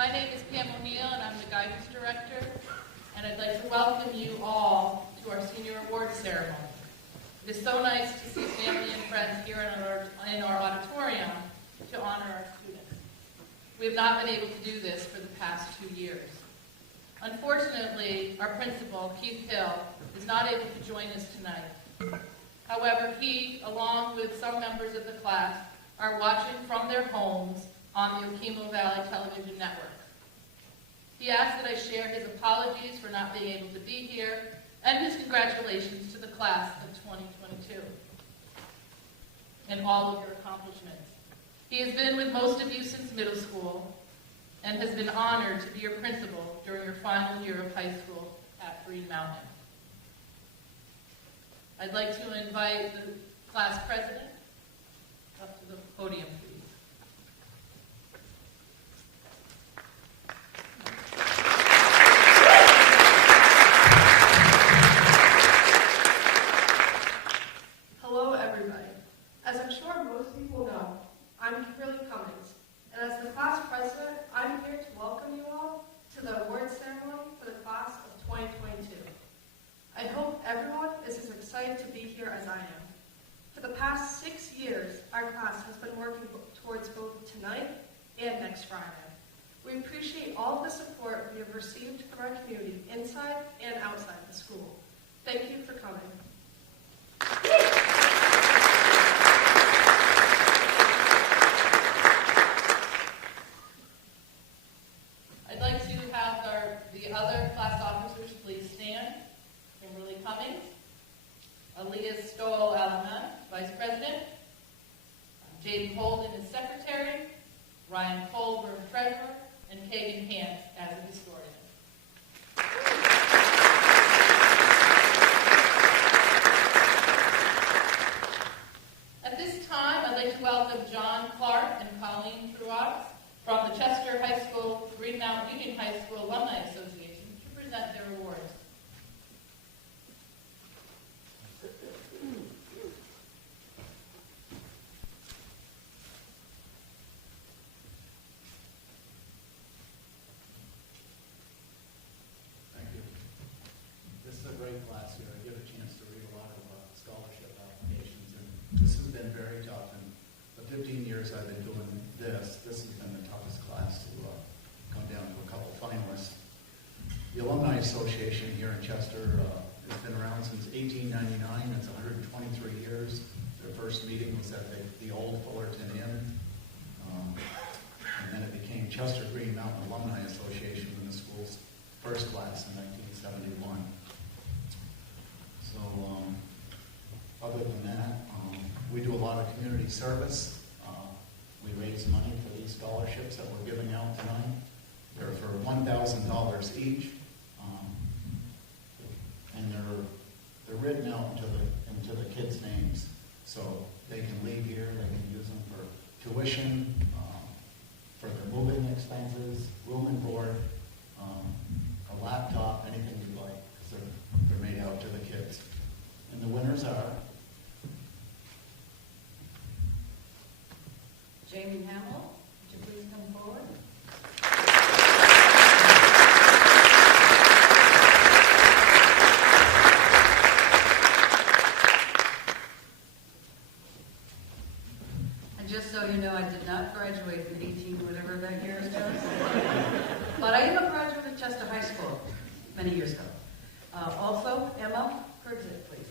My name is Pam O'Neill, and I'm the Guidance Director, and I'd like to welcome you all to our Senior Awards Ceremony. It is so nice to see family and friends here in our auditorium to honor our students. We have not been able to do this for the past 2 years. Unfortunately, our principal, Keith Hill, is not able to join us tonight. However, he, along with some members of the class, are watching from their homes on the Okemo Valley Television Network. He asked that I share his apologies for not being able to be here and his congratulations to the class of 2022 and all of your accomplishments. He has been with most of you since middle school and has been honored to be your principal during your final year of high school at Green Mountain. I'd like to invite the class president up to the podium, please. Hello, everybody. As I'm sure most people know, I'm Kimberly Cummings, and as the class president, I'm here to welcome you all to the award ceremony for the class of 2022. I hope everyone is as excited to be here as I am. For the past 6 years, our class has been working towards both tonight and next Friday. We appreciate all the support we have received from our community inside and outside the school. Thank you for coming. I'd like to have the other class officers please stand. Kimberly Cummings, Aaliyah Stoll, Alumni, Vice President, Jaden Holden as Secretary, Ryan Colburn, Treasurer, and Kagan Hance as a Historian. At this time, I'd like to welcome John Clark and Colleen Truax from the Chester High School, Green Mountain Union High School Alumni Association to present their awards. Great class here. I get a chance to read a lot of scholarship applications, and this has been very tough. And the 15 years I've been doing this has been the toughest class to come down to a couple finalists. The Alumni Association here in Chester has been around since 1899. It's 123 years. Their first meeting was at the old Fullerton Inn, and then it became Chester Green Mountain Alumni Association when the school's first class in 1971. So, other than that, we do a lot of community service. We raise money for these scholarships that we're giving out tonight. They're for $1,000 each, and they're written out into the kids' names, so they can leave here. They can use them for tuition, for their moving expenses, room and board, a laptop, anything you'd like, because they're made out to the kids. And the winners are Jamie Hamill, would you please come forward? And just so you know, I did not graduate in 18 whatever that year is, but I am a graduate of Chester High School many years ago. Also, Emma Kurtzit, please.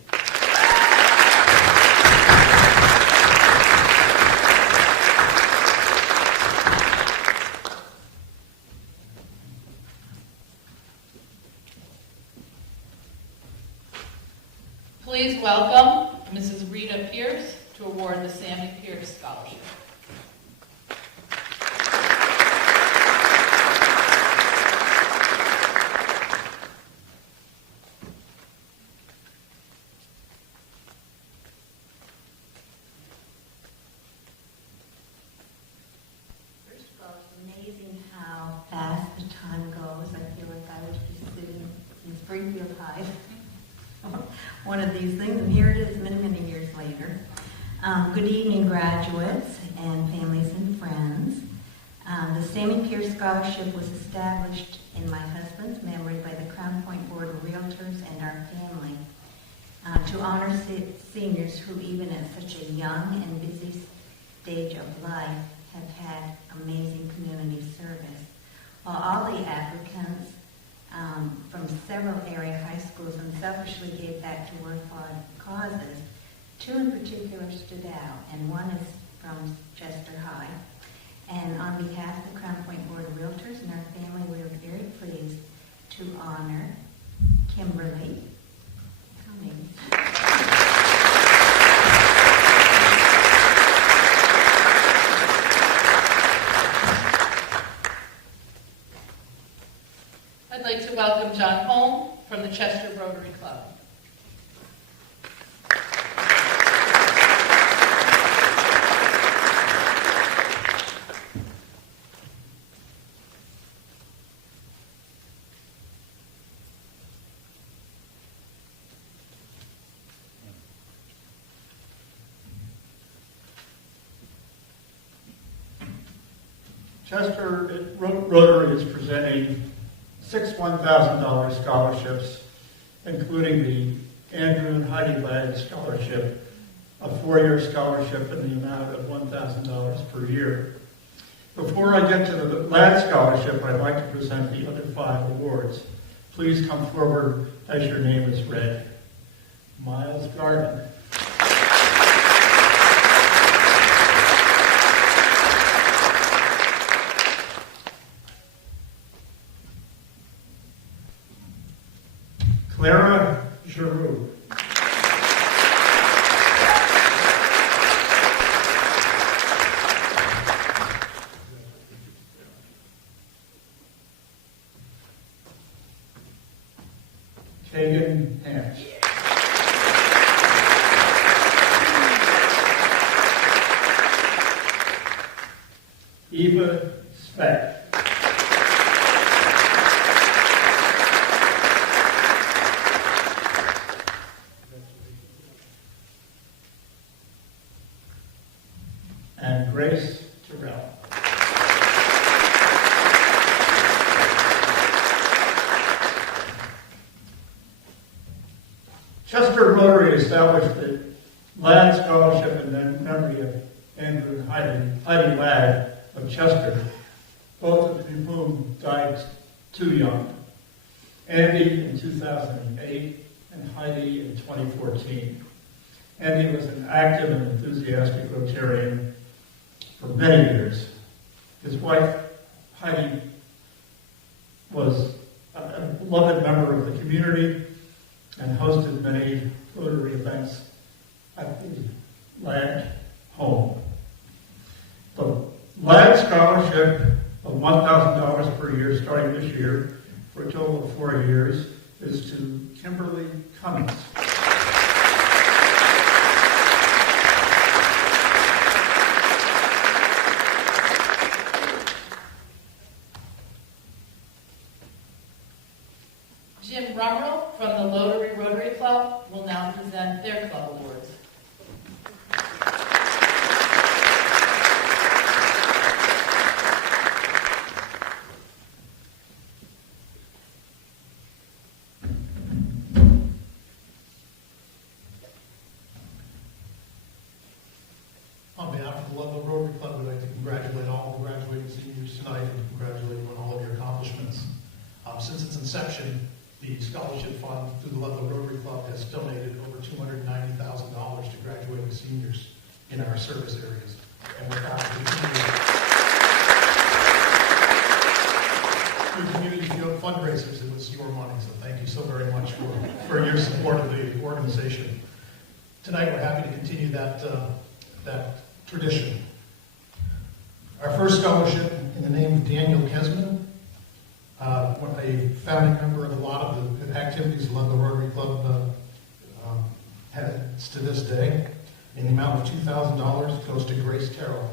Please welcome Mrs. Rita Pierce to award the Sammy Pierce Scholarship. First of all, it's amazing how fast the time goes. I feel like I was just sitting in Springfield High. One of these things, and here it is many, many years later. Good evening, graduates and families and friends. The Sammy Pierce Scholarship was established in my husband's memory by the Crown Point Board of Realtors and our family to honor seniors who, even at such a young and busy stage of life, have had amazing community service. While all the applicants from several area high schools unselfishly gave back to worthwhile causes, two in particular stood out, and one is from Chester High. And on behalf of the Crown Point Board of Realtors and our family, we are very pleased to honor Kimberly Cummings. I'd like to welcome John Holm from the Chester Rotary Club. Chester Rotary is presenting 6 $1,000 scholarships, including the Andrew and Heidi Ladd Scholarship, a 4-year scholarship in the amount of $1,000 per year. Before I get to the Ladd Scholarship, I'd like to present the other 5 awards. Please come forward as your name is read. Miles Garden. Clara Giroux. Kagan Hance. Eva Speck. And Grace Terrell. Chester Rotary established the Ladd Scholarship in memory of Andrew and Heidi Ladd of Chester, both of whom died too young. Andy in 2008 and Heidi in 2014. Andy was an active and enthusiastic Rotarian for many years. His wife, Heidi, was a beloved member of the community and hosted many Rotary events at the Ladd home. The Ladd Scholarship of $1,000 per year starting this year for a total of 4 years is to Kimberly Cummings. Grummer from the Rotary Club will now present their club awards. On behalf of the Ludlow Rotary Club, we'd like to congratulate all the graduating seniors tonight and congratulate you on all of your accomplishments. Since its inception, the scholarship fund through the Ludlow Rotary Club has donated over $290,000 to graduating seniors in our service areas. And we're proud to continue community fundraisers. It was your money, so thank you so very much for your support of the organization. Tonight, we're happy to continue that tradition. Our first scholarship in the name of Daniel Kezman, a founding member of a lot of the activities the Ludlow Rotary Club has to this day, in the amount of $2,000 goes to Grace Terrell.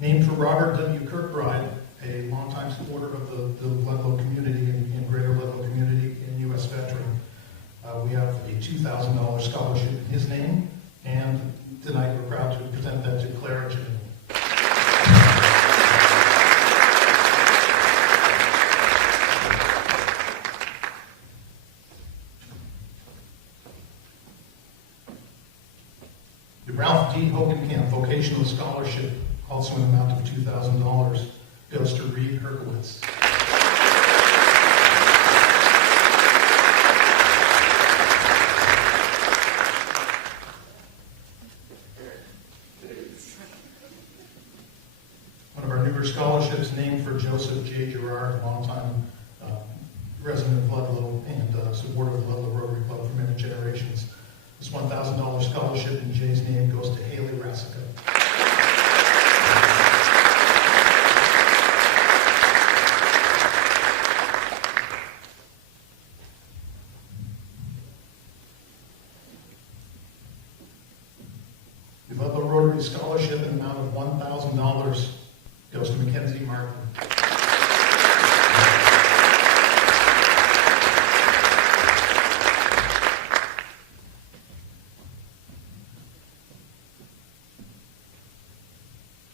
Named for Robert W. Kirkbride, a longtime supporter of the Ludlow community and greater Ludlow community and U.S. veteran. We have a $2,000 scholarship in his name, and tonight we're proud to present that to Claire and Jim. The Ralph D. Hogenkamp Vocational Scholarship, also an amount of $2,000, goes to Reed Herkowitz. One of our newer scholarships named for Joseph J. Gerard, a longtime resident of Ludlow and supporter of the Ludlow Rotary Club for many generations. This $1,000 scholarship in Jay's name goes to Haley Rassica. The Ludlow Rotary Scholarship in the amount of $1,000 goes to Mackenzie Martin.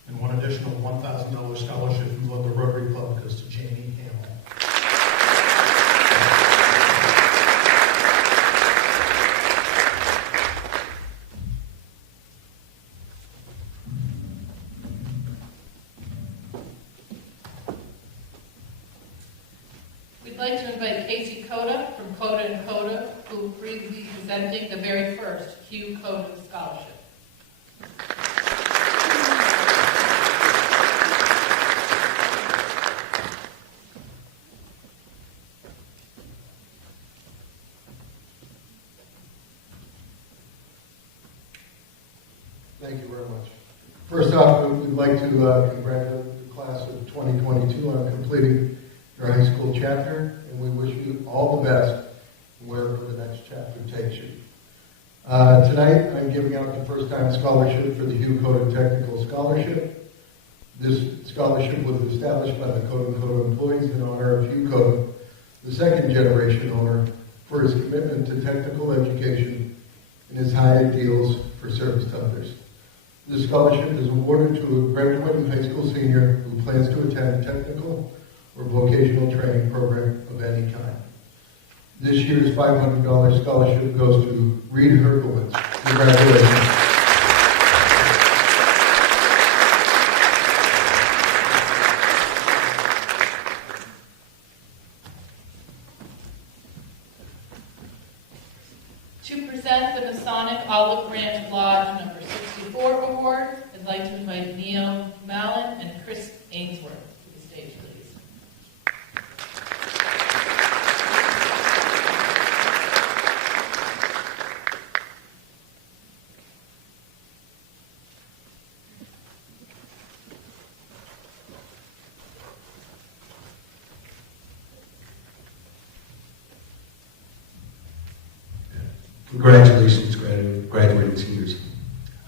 And one additional $1,000 scholarship from the Ludlow Rotary Club goes to Jamie Hamill. We'd like to invite Casey Coda from Coda & Coda, who will be presenting the very first Hugh Coda Scholarship. Thank you very much. First off, we'd like to congratulate the class of 2022 on completing your high school chapter, and we wish you all the best wherever the next chapter takes you. Tonight, I'm giving out the first-time scholarship for the Hugh Coda Technical Scholarship. This scholarship was established by the Coda & Coda employees in honor of Hugh Coda, the second-generation owner, for his commitment to technical education and his high ideals for service to others. This scholarship is awarded to a graduating high school senior who plans to attend a technical or vocational training program of any kind. This year's $500 scholarship goes to Rita Herkowitz. Congratulations. To present the Masonic Olive Branch Lodge number 64 award, I'd like to invite Neil Mallon and Chris Ainsworth to the stage, please. Congratulations, graduating seniors.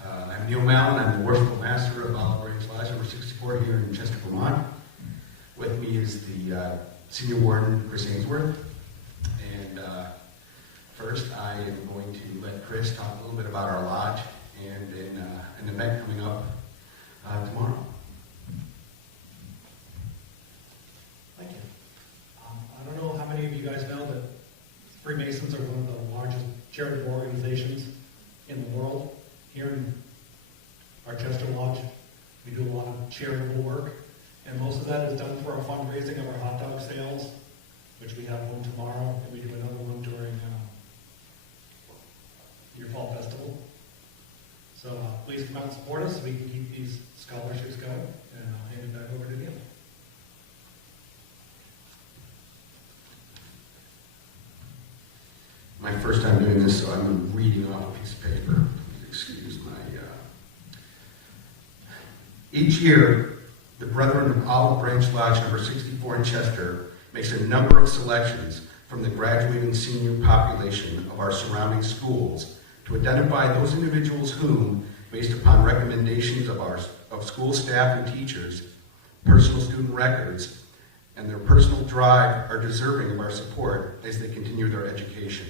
I'm Neil Mallon. I'm the worshipful master of Olive Branch Lodge number 64 here in Chester, Vermont. With me is the senior warden, Chris Ainsworth. And first, I am going to let Chris talk a little bit about our lodge and an event coming up tomorrow. Thank you. I don't know how many of you guys know that Freemasons are one of the largest charitable organizations in the world. Here in our Chester Lodge, we do a lot of charitable work, and most of that is done for our fundraising of our hot dog sales, which we have one tomorrow, and we do another one during your fall festival. So please come out and support us so we can keep these scholarships going, and I'll hand it back over to Neil. My first time doing this, so I'm reading off a piece of paper. Please excuse my... Each year, the Brethren of Olive Branch Lodge number 64 in Chester makes a number of selections from the graduating senior population of our surrounding schools to identify those individuals whom, based upon recommendations of school staff and teachers, personal student records, and their personal drive, are deserving of our support as they continue their education.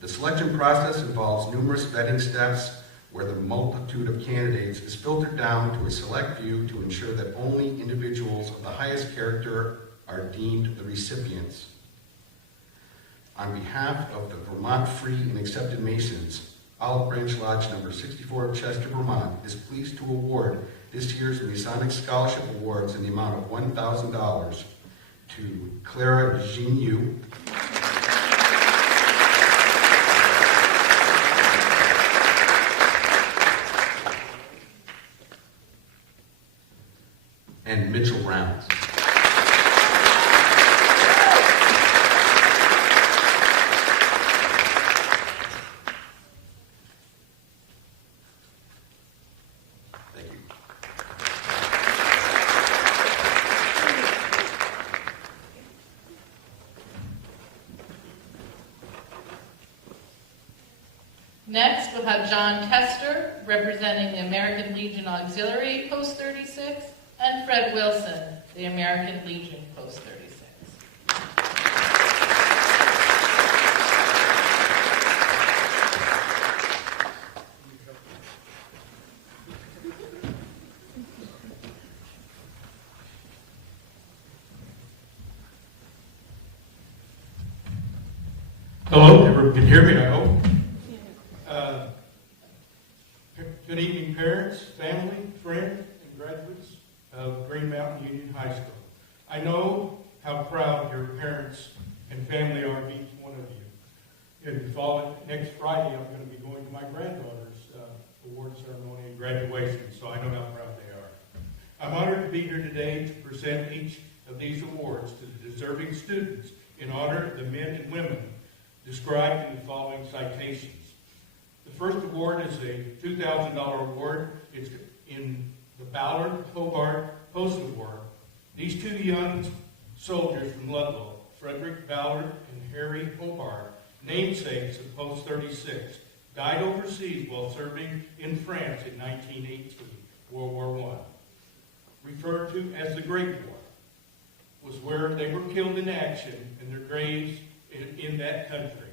The selection process involves numerous vetting steps where the multitude of candidates is filtered down to a select few to ensure that only individuals of the highest character are deemed the recipients. On behalf of the Vermont Free and Accepted Masons, Olive Branch Lodge number 64 of Chester, Vermont is pleased to award this year's Masonic Scholarship Awards in the amount of $1,000 to Clara Gignoux, and Mitchell Rounds. Thank you. Next, we'll have John Tester, representing the American Legion Auxiliary, Post 36, and Fred Wilson, the American Legion, Post 36. Hello, everyone can hear me, I hope. Good evening, parents, family, friends, and graduates of Green Mountain Union High School. I know how proud your parents and family are of each one of you. And next Friday, I'm going to be going to my granddaughter's award ceremony and graduation, so I know how proud they are. I'm honored to be here today to present each of these awards to the deserving students in honor of the men and women described in the following citations. The first award is a $2,000 award. It's in the Ballard Hobart Post Award. These two young soldiers from Ludlow, Frederick Ballard and Harry Hobart, namesakes of Post 36, died overseas while serving in France in 1918, World War I. Referred to as the Great War, was where they were killed in action and their graves in that country.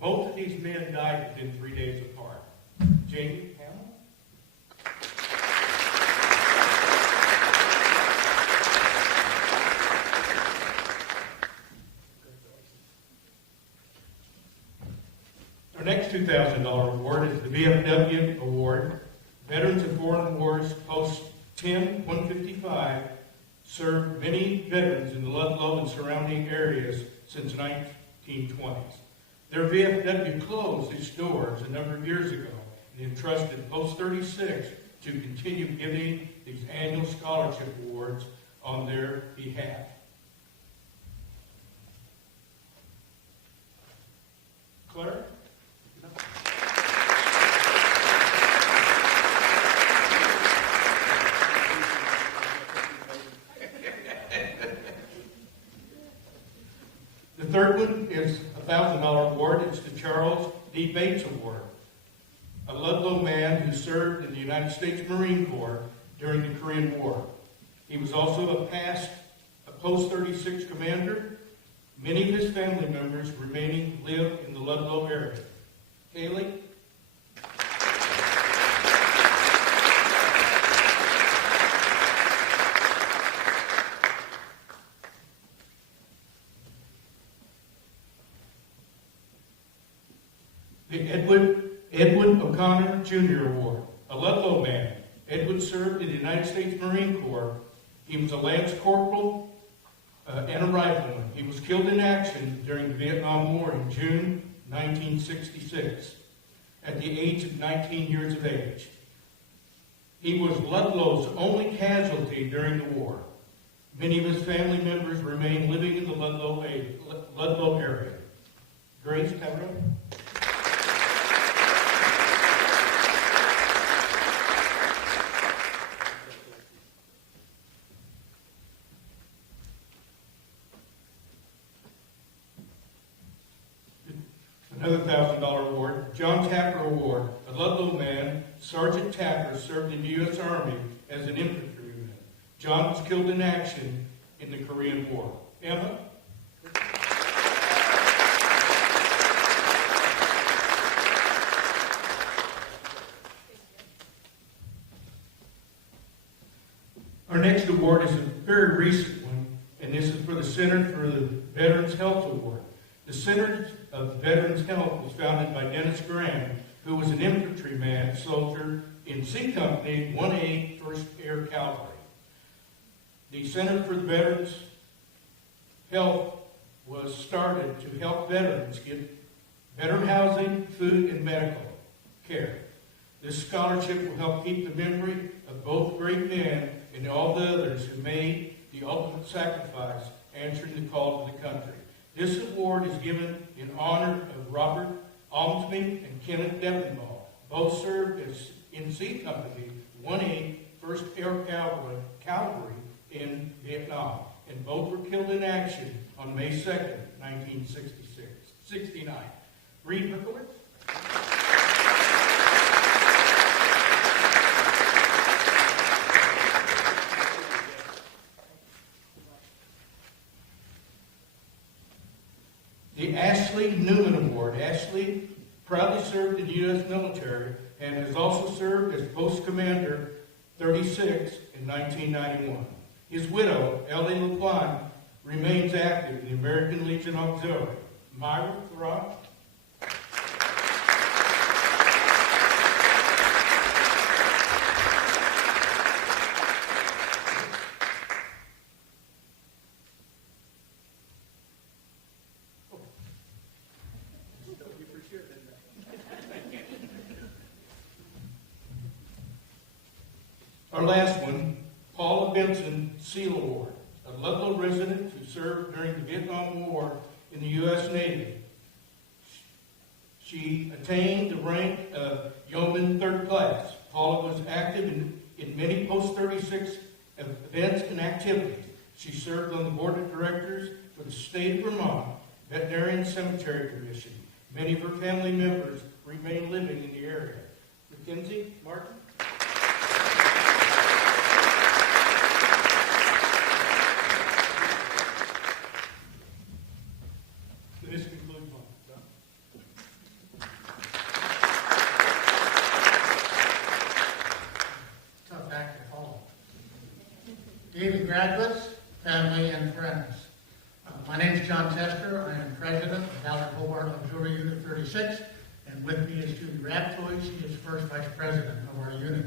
Both of these men died within 3 days apart. Jamie Hamill. Our next $2,000 award is the VFW Award. Veterans of Foreign Wars, Post 10-155, served many veterans in the Ludlow and surrounding areas since 1920s. Their VFW closed its doors a number of years ago and entrusted Post 36 to continue giving these annual scholarship awards on their behalf. Claire? The third one is a $1,000 award. It's the Charles D. Bates Award, a Ludlow man who served in the United States Marine Corps during the Korean War. He was also a Post 36 commander. Many of his family members remaining live in the Ludlow area. Haley? The Edwin O'Connor Jr. Award, a Ludlow man. Edwin served in the United States Marine Corps. He was a Lance Corporal and a rifleman. He was killed in action during the Vietnam War in June 1966 at the age of 19 years of age. He was Ludlow's only casualty during the war. Many of his family members remain living in the Ludlow area. Grace Tyrell? Another $1,000 award, John Tapper Award, a Ludlow man. Sergeant Tapper served in the U.S. Army as an infantryman. John was killed in action in the Korean War. Our next award is a very recent one, and this is for the Center for the Veterans Health Award. The Center of Veterans Health was founded by Dennis Graham, who was an infantryman soldier in C Company 1A 1st Air Cavalry. The Center for the Veterans Health was started to help veterans get better housing, food, and medical care. This scholarship will help keep the memory of both great men and all the others who made the ultimate sacrifice answering the call to the country. This award is given in honor of Robert Almsby and Kenneth Devenbaugh. Both served as in C Company 1A 1st Air Cavalry in Vietnam, and both were killed in action on May 2nd, 1969. Reed Hukowitz. The Ashley Newman Award. Ashley proudly served in the U.S. military and has also served as Post Commander 36 in 1991. His widow, Ellie LaPlante, remains active in the American Legion Auxiliary. Myra Throck. Our last one, Paula Benson Seal Award, a Ludlow resident who served during the Vietnam War in the U.S. Navy. She attained the rank of Yeoman 3rd Class. Paula was active in many post-36 events and activities. She served on the board of directors for the state of Vermont Veterinarian Cemetery Commission. Many of her family members remain living in the area. Mackenzie Martin. This concludes mine. Tough act to follow. Dear graduates, family, and friends, my name is John Tester. I am president of Ballard Hobart Auxiliary Unit 36, and with me is Judy Radcliffe. She is first vice president of our unit.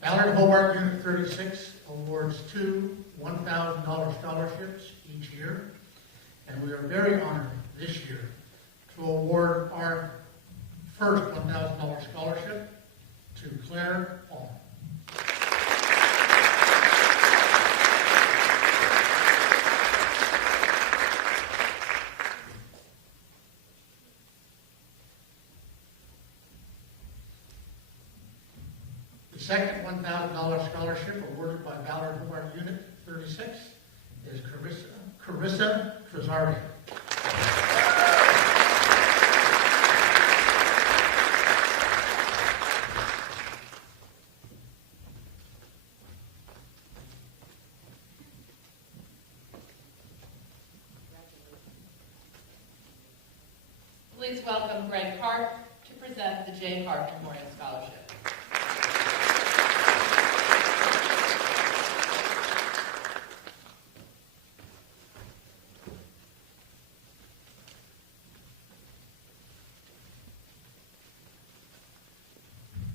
Ballard Hobart Unit 36 awards two $1,000 scholarships each year, and we are very honored this year to award our first $1,000 scholarship to Claire Paul. The second $1,000 scholarship awarded by Ballard Hobart Unit 36 is Carissa Trezari. Please welcome Greg Hart to present the J. Hart Memorial Scholarship.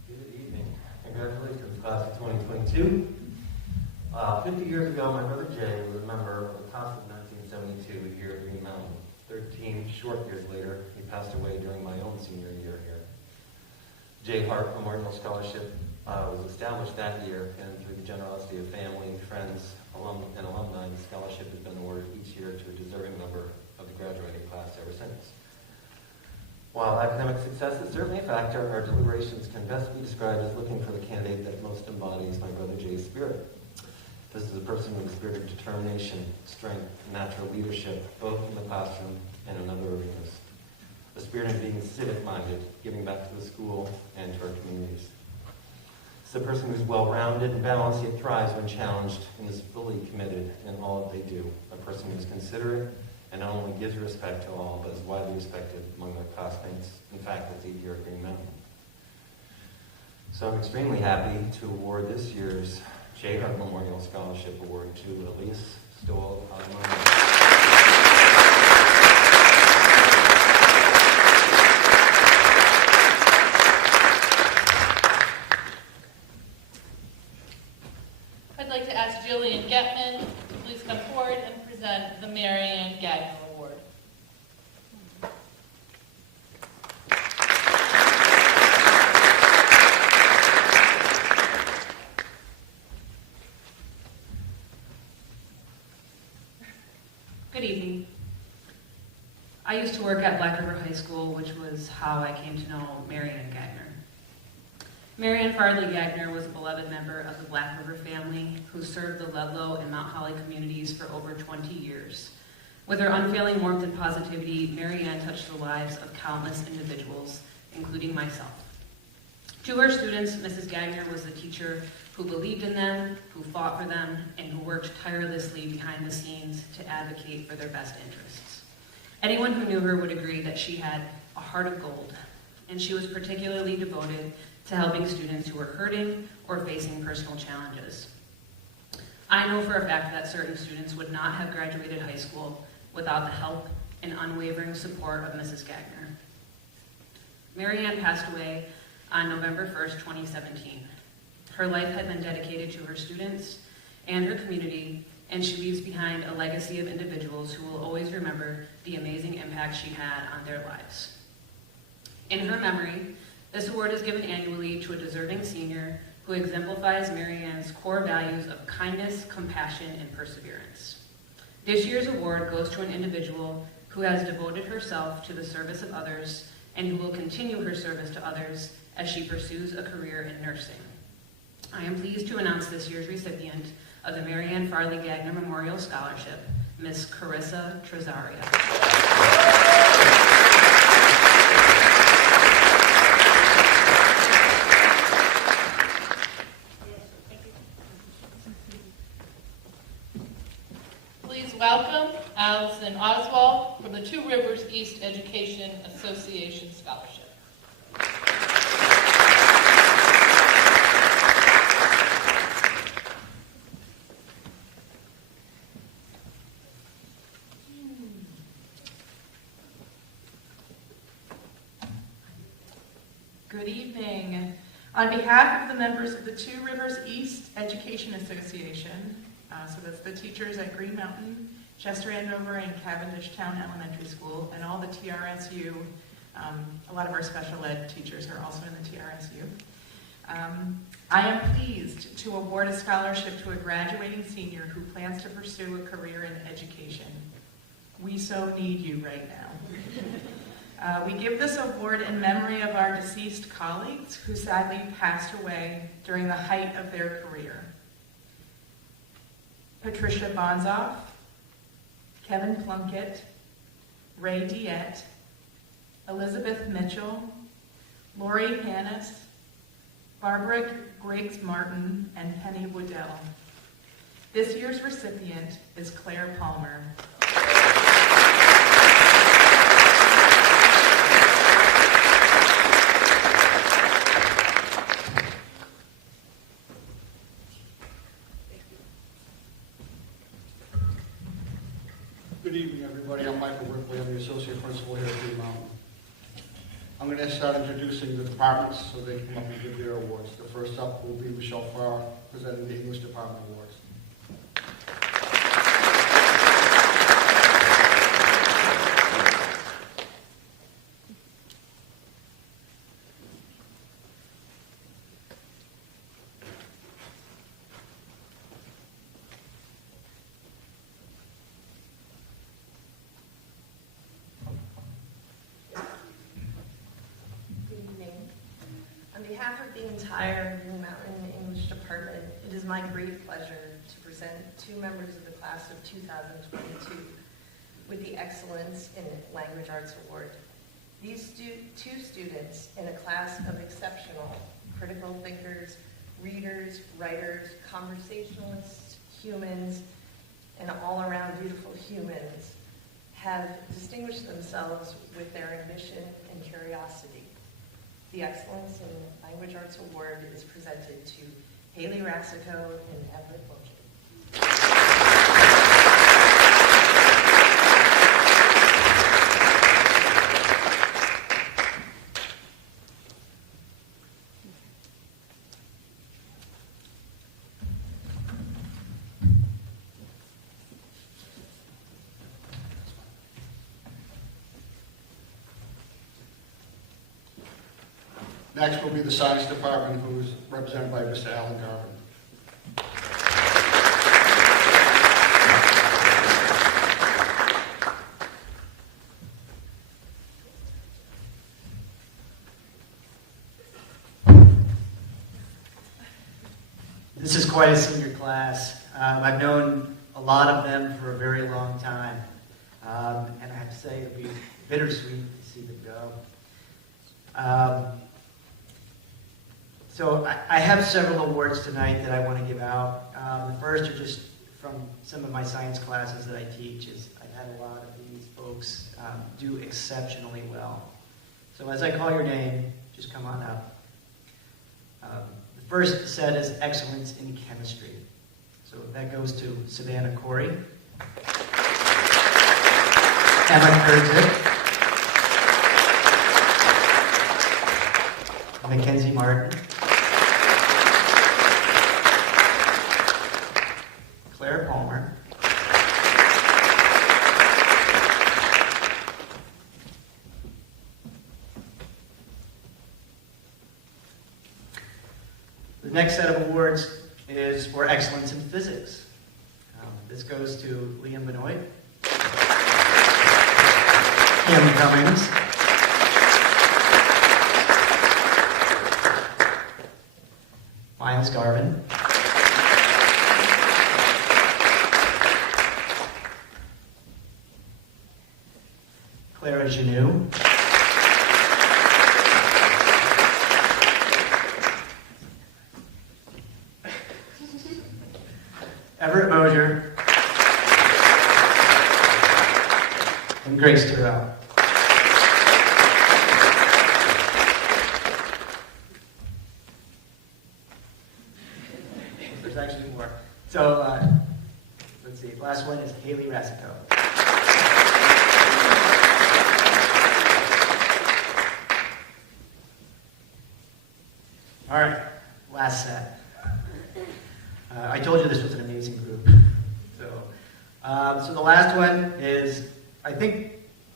Good evening. Congratulations, class of 2022. 50 years ago, my brother Jay was a member of the class of 1972 here at Green Mountain. 13 short years later, he passed away during my own senior year here. J. Hart Memorial Scholarship was established that year, and through the generosity of family, friends, and alumni, the scholarship has been awarded each year to a deserving member of the graduating class ever since. While academic success is certainly a factor, our deliberations can best be described as looking for the candidate that most embodies my brother Jay's spirit. This is a person with a spirit of determination, strength, and natural leadership, both in the classroom and in other arenas. The spirit of being civic-minded, giving back to the school and to our communities. It's a person who's well-rounded and balanced, yet thrives when challenged and is fully committed in all that they do. A person who's considerate and not only gives respect to all, but is widely respected among their classmates and faculty here at Green Mountain. So I'm extremely happy to award this year's J. Hart Memorial Scholarship Award to Elise Stoll, Alumni. I'd like to ask Jillian Getman to please come forward and present the Marianne Gagner Award. Good evening. I used to work at Black River High School, which was how I came to know Marianne Gagner. Marianne Farley Gagner was a beloved member of the Black River family who served the Ludlow and Mount Holly communities for over 20 years. With her unfailing warmth and positivity, Marianne touched the lives of countless individuals, including myself. To her students, Mrs. Gagner was a teacher who believed in them, who fought for them, and who worked tirelessly behind the scenes to advocate for their best interests. Anyone who knew her would agree that she had a heart of gold, and she was particularly devoted to helping students who were hurting or facing personal challenges. I know for a fact that certain students would not have graduated high school without the help and unwavering support of Mrs. Gagner. Marianne passed away on November 1st, 2017. Her life had been dedicated to her students and her community, and she leaves behind a legacy of individuals who will always remember the amazing impact she had on their lives. In her memory, this award is given annually to a deserving senior who exemplifies Marianne's core values of kindness, compassion, and perseverance. This year's award goes to an individual who has devoted herself to the service of others and who will continue her service to others as she pursues a career in nursing. I am pleased to announce this year's recipient of the Marianne Farley Gagner Memorial Scholarship, Miss Carissa Trezaria. Please welcome Allison Oswald from the Two Rivers East Education Association Scholarship. Good evening. On behalf of the members of the Two Rivers East Education Association, so that's the teachers at Green Mountain, Chester Andover, and Cavendish Town Elementary School, and all the TRSU, a lot of our special ed teachers are also in the TRSU. I am pleased to award a scholarship to a graduating senior who plans to pursue a career in education. We so need you right now. We give this award in memory of our deceased colleagues who sadly passed away during the height of their career. Patricia Bonzoff, Kevin Plunkett, Ray Diette, Elizabeth Mitchell, Lori Hannes, Barbara Griggs Martin, and Penny Woodell. This year's recipient is Claire Palmer. Good evening, everybody. I'm Michael Ripley. I'm the Associate Principal here at Green Mountain. I'm going to start introducing the departments so they can come up and give their awards. The first up will be Michelle Farr, presenting the English Department Awards. On behalf of the entire Green Mountain English Department, it is my great pleasure to present two members of the class of 2022 with the Excellence in Language Arts Award. These two students in a class of exceptional critical thinkers, readers, writers, conversationalists, humans, and all-around beautiful humans have distinguished themselves with their ambition and curiosity. The Excellence in Language Arts Award is presented to Haley Rassico, and Everett Wilkie. Next will be the Science Department, who's represented by Mr. Alan Garvin. This is quite a senior class. I've known a lot of them for a very long time. And I have to say, it'll be bittersweet to see them go. So I have several awards tonight that I want to give out. The first are just from some of my science classes that I teach. I've had a lot of these folks do exceptionally well. So as I call your name, just come on up. The first set is Excellence in Chemistry. So that goes to Savannah Corey, Emma Kurzik, Mackenzie Martin, Claire Palmer, the next set of awards is for excellence in physics. This goes to Liam Benoit, Kim Cummings, Miles Garvin, Clara Janou, Everett Mosier, and Grace Terrell. There's actually more. So, let's see. Last one is Haley Rassico. All right, last set. I told you this was an amazing group. So the last one is, I think,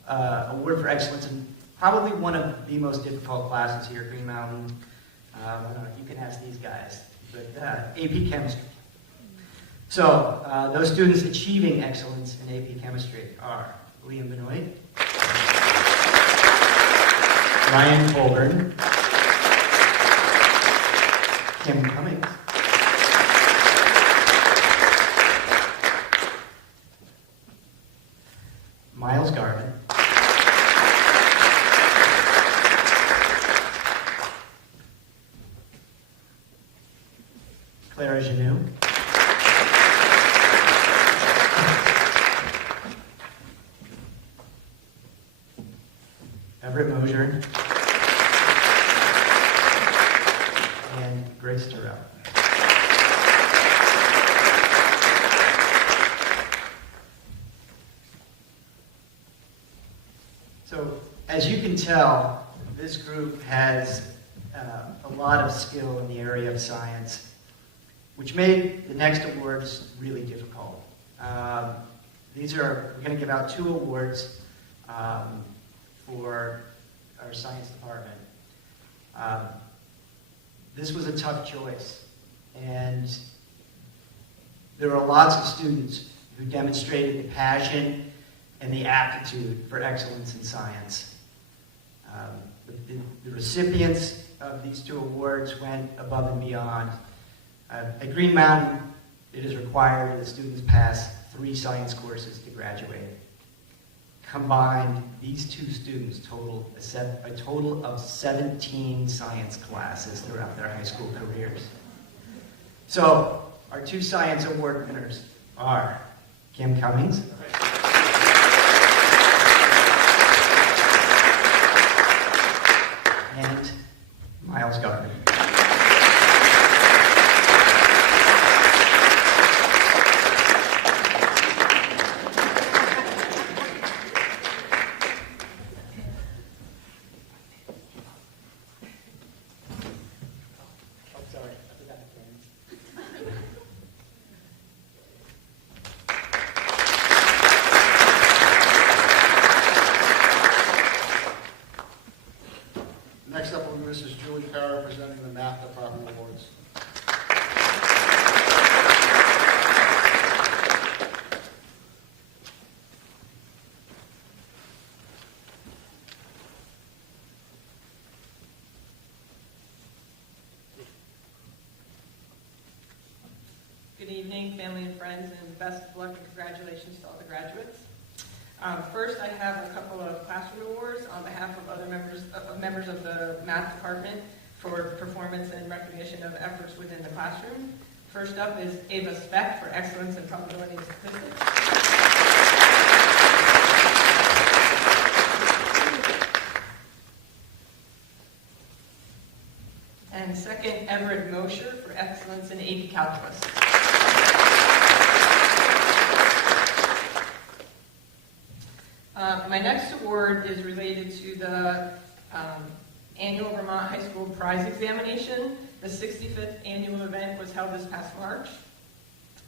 Award for Excellence in probably one of the most difficult classes here at Green Mountain. I don't know, you can ask these guys, but AP Chemistry. So those students achieving excellence in AP Chemistry are Liam Benoit, Ryan Colburn, Kim Cummings, Miles Garvin, Clara Janou, Everett Mosier, and Grace Terrell. So, as you can tell, this group has a lot of skill in the area of science, which made the next awards really difficult. We're going to give out 2 awards for our science department. This was a tough choice, and there were lots of students who demonstrated the passion and the aptitude for excellence in science. The recipients of these 2 awards went above and beyond. At Green Mountain, it is required that students pass 3 science courses to graduate. Combined, these 2 students totaled a total of 17 science classes throughout their high school careers. So, our 2 science award winners are Kim Cummings, and Miles Garvin. welcome Mrs. Julie Carr presenting the Math Department Awards. Good evening, family and friends, and best of luck and congratulations to all the graduates. First, I have a couple of classroom awards on behalf of other members of the math department for performance and recognition of efforts within the classroom. First up is Ava Speck for excellence in probability and statistics. And second, Everett Mosher for excellence in AP calculus. My next award is related to the annual Vermont High School Prize Examination. The 65th annual event was held this past March.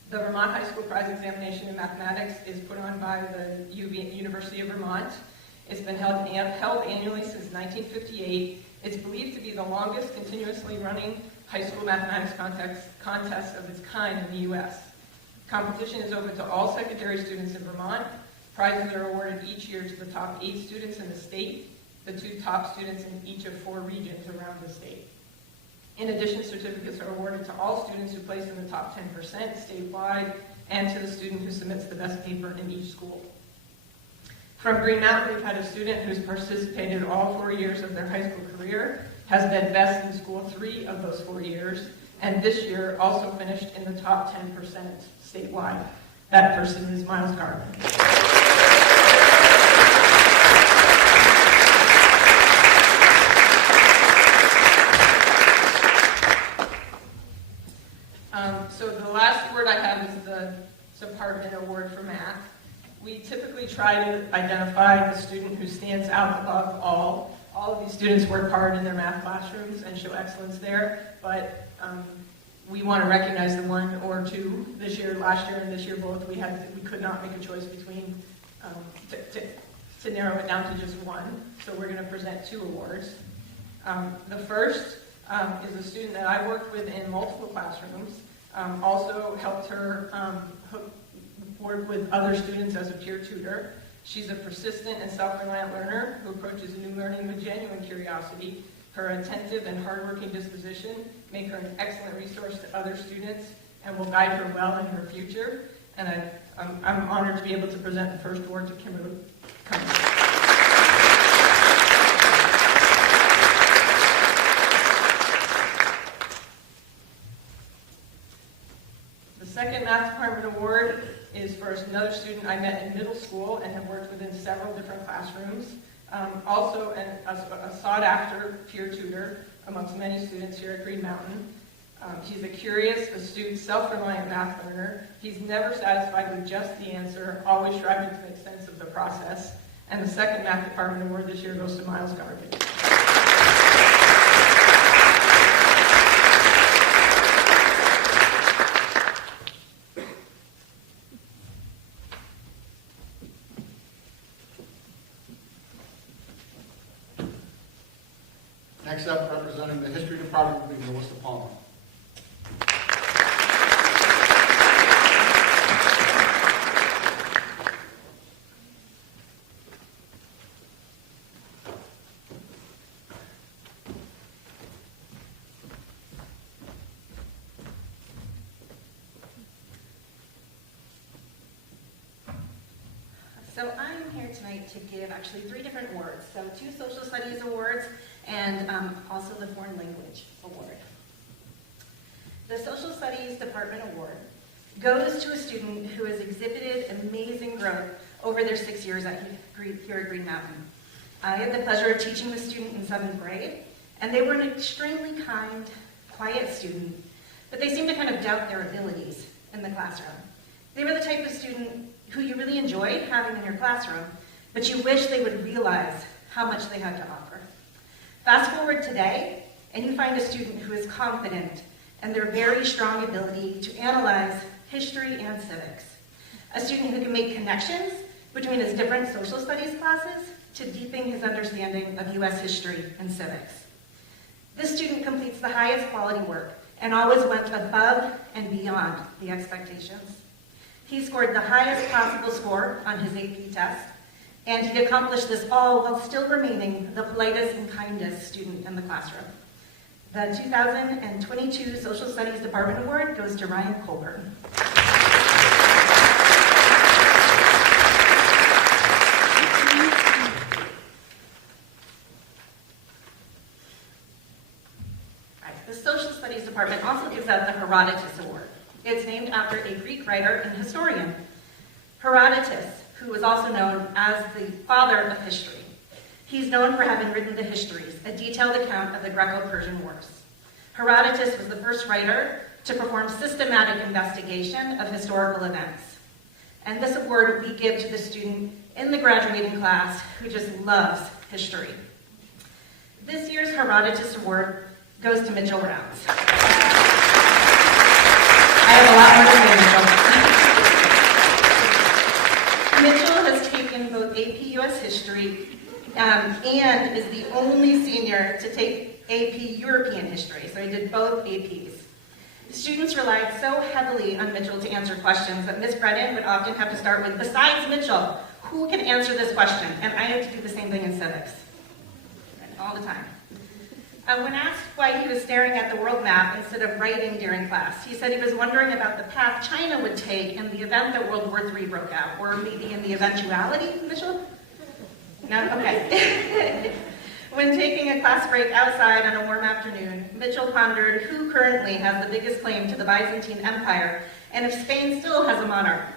The Vermont High School Prize Examination in Mathematics is put on by the University of Vermont. It's been held annually since 1958. It's believed to be the longest continuously running high school mathematics contest of its kind in the U.S. Competition is open to all secondary students in Vermont. Prizes are awarded each year to the top 8 students in the state, the 2 top students in each of 4 regions around the state. In addition, certificates are awarded to all students who place in the top 10% statewide and to the student who submits the best paper in each school. From Green Mountain, we've had a student who's participated all 4 years of their high school career, has been best in school 3 of those 4 years, and this year also finished in the top 10% statewide. That person is Miles Gardner. So the last award I have is the Department Award for Math. We typically try to identify the student who stands out above all. All of these students work hard in their math classrooms and show excellence there, but we want to recognize the 1 or 2 this year, last year, and this year both. We could not make a choice between to narrow it down to just 1. So we're going to present 2 awards. The first is a student that I worked with in multiple classrooms. Also helped her work with other students as a peer tutor. She's a persistent and self-reliant learner who approaches new learning with genuine curiosity. Her attentive and hardworking disposition make her an excellent resource to other students and will guide her well in her future. And I'm honored to be able to present the first award to Kimberly Cummings. The second Math Department Award is for another student I met in middle school and have worked with in several different classrooms. Also a sought-after peer tutor amongst many students here at Green Mountain. He's a curious, astute, self-reliant math learner. He's never satisfied with just the answer, always striving to make sense of the process. And the second Math Department Award this year goes to Miles Gardner. Next up, representing the History Department, will be Melissa Paula. So I'm here tonight to give actually 3 different awards. So 2 social studies awards and also the foreign language award. The social studies department award goes to a student who has exhibited amazing growth over their 6 years here at Green Mountain. I had the pleasure of teaching the student in 7th grade, and they were an extremely kind, quiet student, but they seemed to kind of doubt their abilities in the classroom. They were the type of student who you really enjoyed having in your classroom, but you wish they would realize how much they had to offer. Fast forward today, and you find a student who is confident in their very strong ability to analyze history and civics. A student who can make connections between his different social studies classes to deepen his understanding of U.S. history and civics. the highest quality work and always went above and beyond the expectations. He scored the highest possible score on his AP test, and he accomplished this all while still remaining the politest and kindest student in the classroom. The 2022 Social Studies Department Award goes to Ryan Colburn. The Social Studies Department also gives out the Herodotus Award. It's named after a Greek writer and historian, Herodotus, who was also known as the father of history. He's known for having written the Histories, a detailed account of the Greco-Persian Wars. Herodotus was the first writer to perform systematic investigation of historical events. And this award we give to the student in the graduating class who just loves history. This year's Herodotus Award goes to Mitchell Rounds. I have a lot more to say, Mitchell. Mitchell has taken both AP US History and is the only senior to take AP European History, so he did both APs. Students relied so heavily on Mitchell to answer questions that Ms. Brennan would often have to start with, besides Mitchell, who can answer this question? And I had to do the same thing in civics, all the time. When asked why he was staring at the world map instead of writing during class, he said he was wondering about the path China would take in the event that World War III broke out, or maybe in the eventuality, Mitchell? No? Okay. When taking a class break outside on a warm afternoon, Mitchell pondered who currently has the biggest claim to the Byzantine Empire, and if Spain still has a monarch.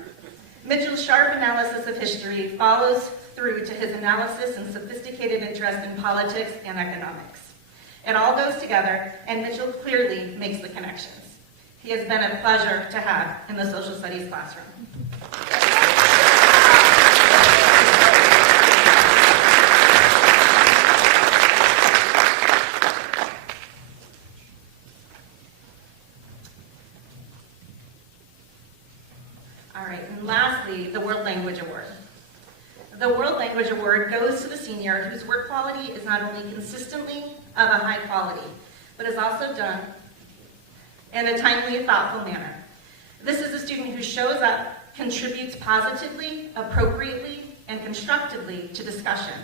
Mitchell's sharp analysis of history follows through to his analysis and sophisticated interest in politics and economics. It all goes together, and Mitchell clearly makes the connections. He has been a pleasure to have in the social studies classroom. All right, and lastly, the World Language Award. The World Language Award goes to the senior whose work quality is not only consistently of a high quality, but is also done in a timely, thoughtful manner. This is a student who shows up, contributes positively, appropriately, and constructively to discussion,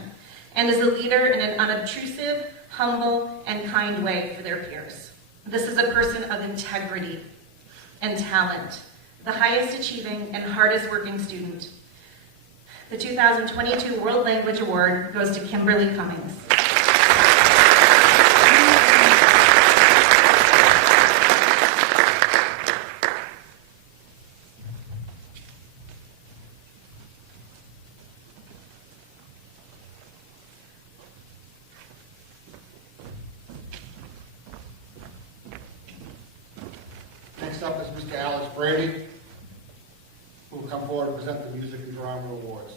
and is a leader in an unobtrusive, humble, and kind way for their peers. This is a person of integrity and talent, the highest achieving and hardest working student. The 2022 World Language Award goes to Kimberly Cummings. Next up is Mr. Alex Brady, who will come forward and present the Music and Drama Awards.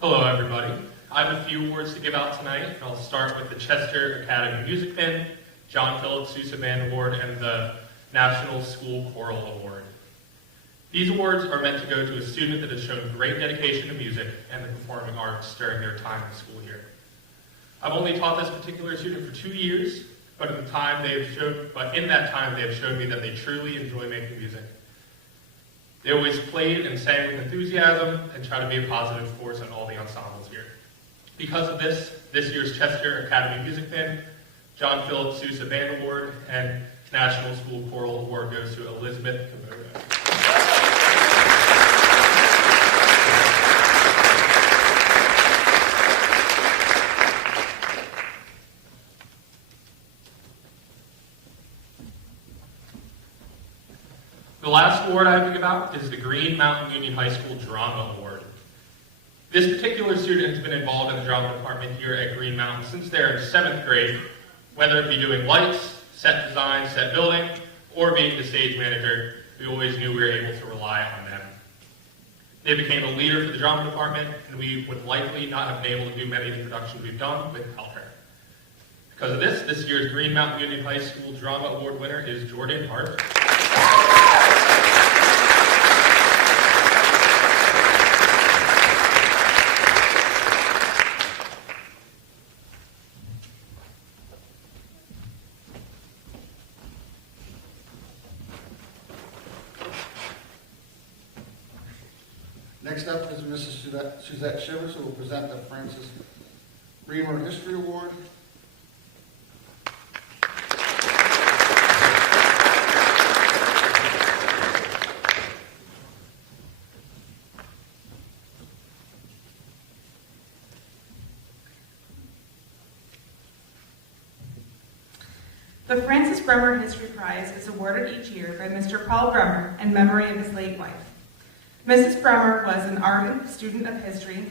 Hello, everybody. I have a few awards to give out tonight, and I'll start with the Chester Academy Music Pin, John Phillips Sousa Band Award, and the National School Choral Award. These awards are meant to go to a student that has shown great dedication to music and the performing arts during their time in the school year. I've only taught this particular student for 2 years, but in that time they have shown me that they truly enjoy making music. They always played and sang with enthusiasm and try to be a positive force in all the ensembles here. Because of this year's Chester Academy Music Pin, John Phillips Sousa Band Award, and National School Choral Award goes to Elizabeth Kubota. The last award I have to give out is the Green Mountain Union High School Drama Award. This particular student has been involved in the drama department here at Green Mountain since they're in 7th grade, whether it be doing lights, set design, set building, or being the stage manager. We always knew we were able to rely on them. They became a leader for the drama department, and we would likely not have been able to do many of the productions we've done without her. Because of this year's Green Mountain Union High School Drama Award winner is Jordan Hart. Next up is Mrs. Suzette Shivers, who will present the Francis Grummer History Award. The Francis Grummer History Prize is awarded each year by Mr. Paul Grummer in memory of his late wife. Mrs. Grummer was an ardent student of history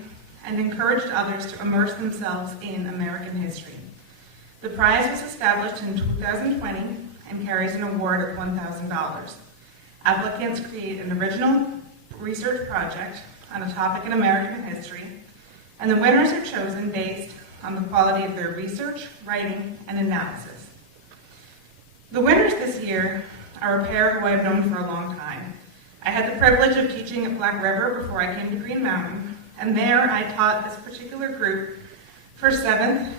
and encouraged others to immerse themselves in American history. The prize was established in 2020 and carries an award of $1,000. Applicants create an original research project on a topic in American history, and the winners are chosen based on the quality of their research, writing, and analysis. The winners this year are a pair who I have known for a long time. I had the privilege of teaching at Black River before I came to Green Mountain, and there I taught this particular group for 7th,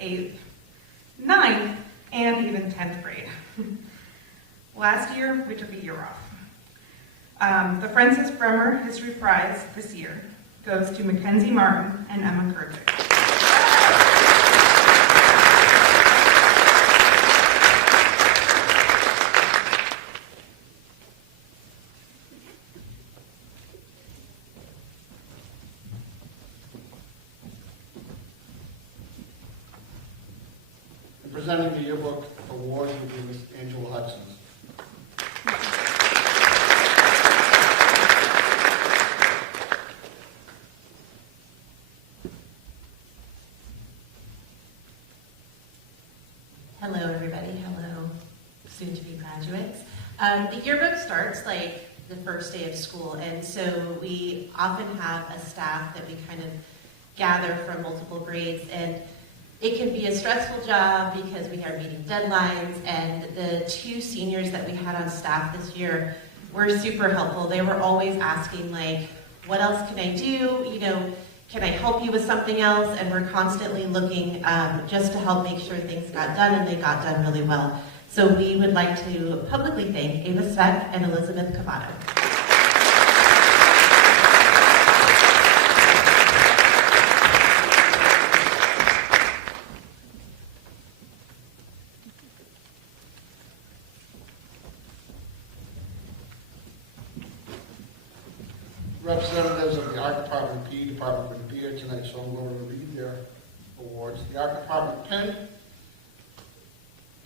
8th, 9th, and even 10th grade. Last year, we took a year off. The Francis Grummer History Prize this year goes to Mackenzie Martin and Emma Kurzik. Presenting the Yearbook Award will be Ms. Angela Hudson. Hello, everybody. Hello, soon-to-be graduates. The yearbook starts like the first day of school, and so we often have a staff that we kind of gather from multiple grades, and it can be a stressful job because we are meeting deadlines, and the 2 seniors that we had on staff this year were super helpful. They were always asking, like, what else can I do? You know, can I help you with something else? And we're constantly looking just to help make sure things got done, and they got done really well. So we would like to publicly thank Ava Speck and Elizabeth Cavato. Representatives of the Art Department and PE Department would be here tonight, so I'm going to read their awards. The Art Department Pen.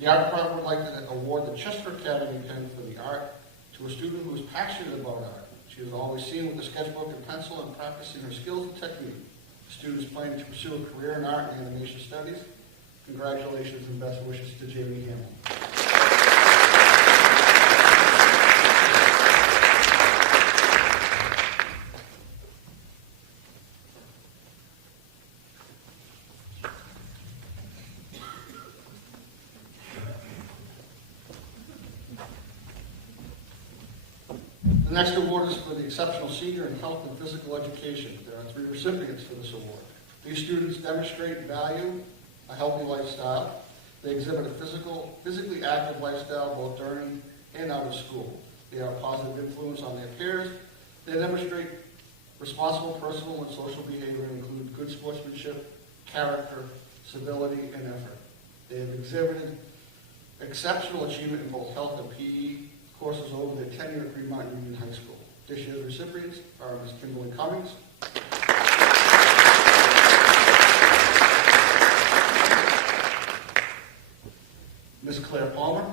The Art Department would like to award the Chester Academy Pen for the art to a student who is passionate about art. She is always seen with a sketchbook and pencil and practicing her skills and technique. The student is planning to pursue a career in art and animation studies. Congratulations and best wishes to Jamie Hamill. The next award is for the Exceptional Senior in Health and Physical Education. There are 3 recipients for this award. These students demonstrate and value a healthy lifestyle. They exhibit a physically active lifestyle both during and out of school. They are a positive influence on their peers. They demonstrate responsible personal and social behavior and include good sportsmanship, character, civility, and effort. They have exhibited exceptional achievement in both health and PE courses over their tenure at Vermont Union High School. This year's recipients are Ms. Kimberly Cummings, Ms. Claire Palmer,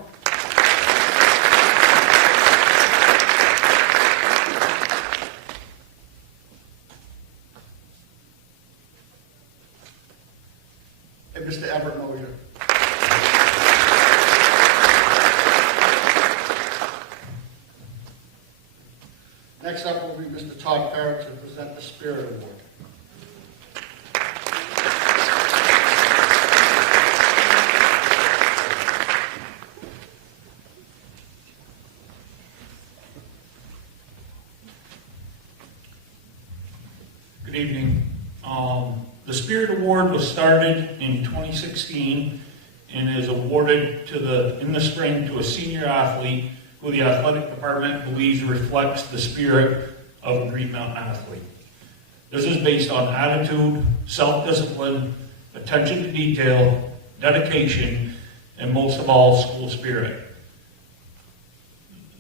and Mr. Amber Moshe. Next up will be Mr. Todd Parrott to present the Spirit Award. Good evening. The Spirit Award was started in 2016 and is awarded in the spring to a senior athlete who the athletic department believes reflects the spirit of a Green Mountain athlete. This is based on attitude, self-discipline, attention to detail, dedication, and most of all, school spirit.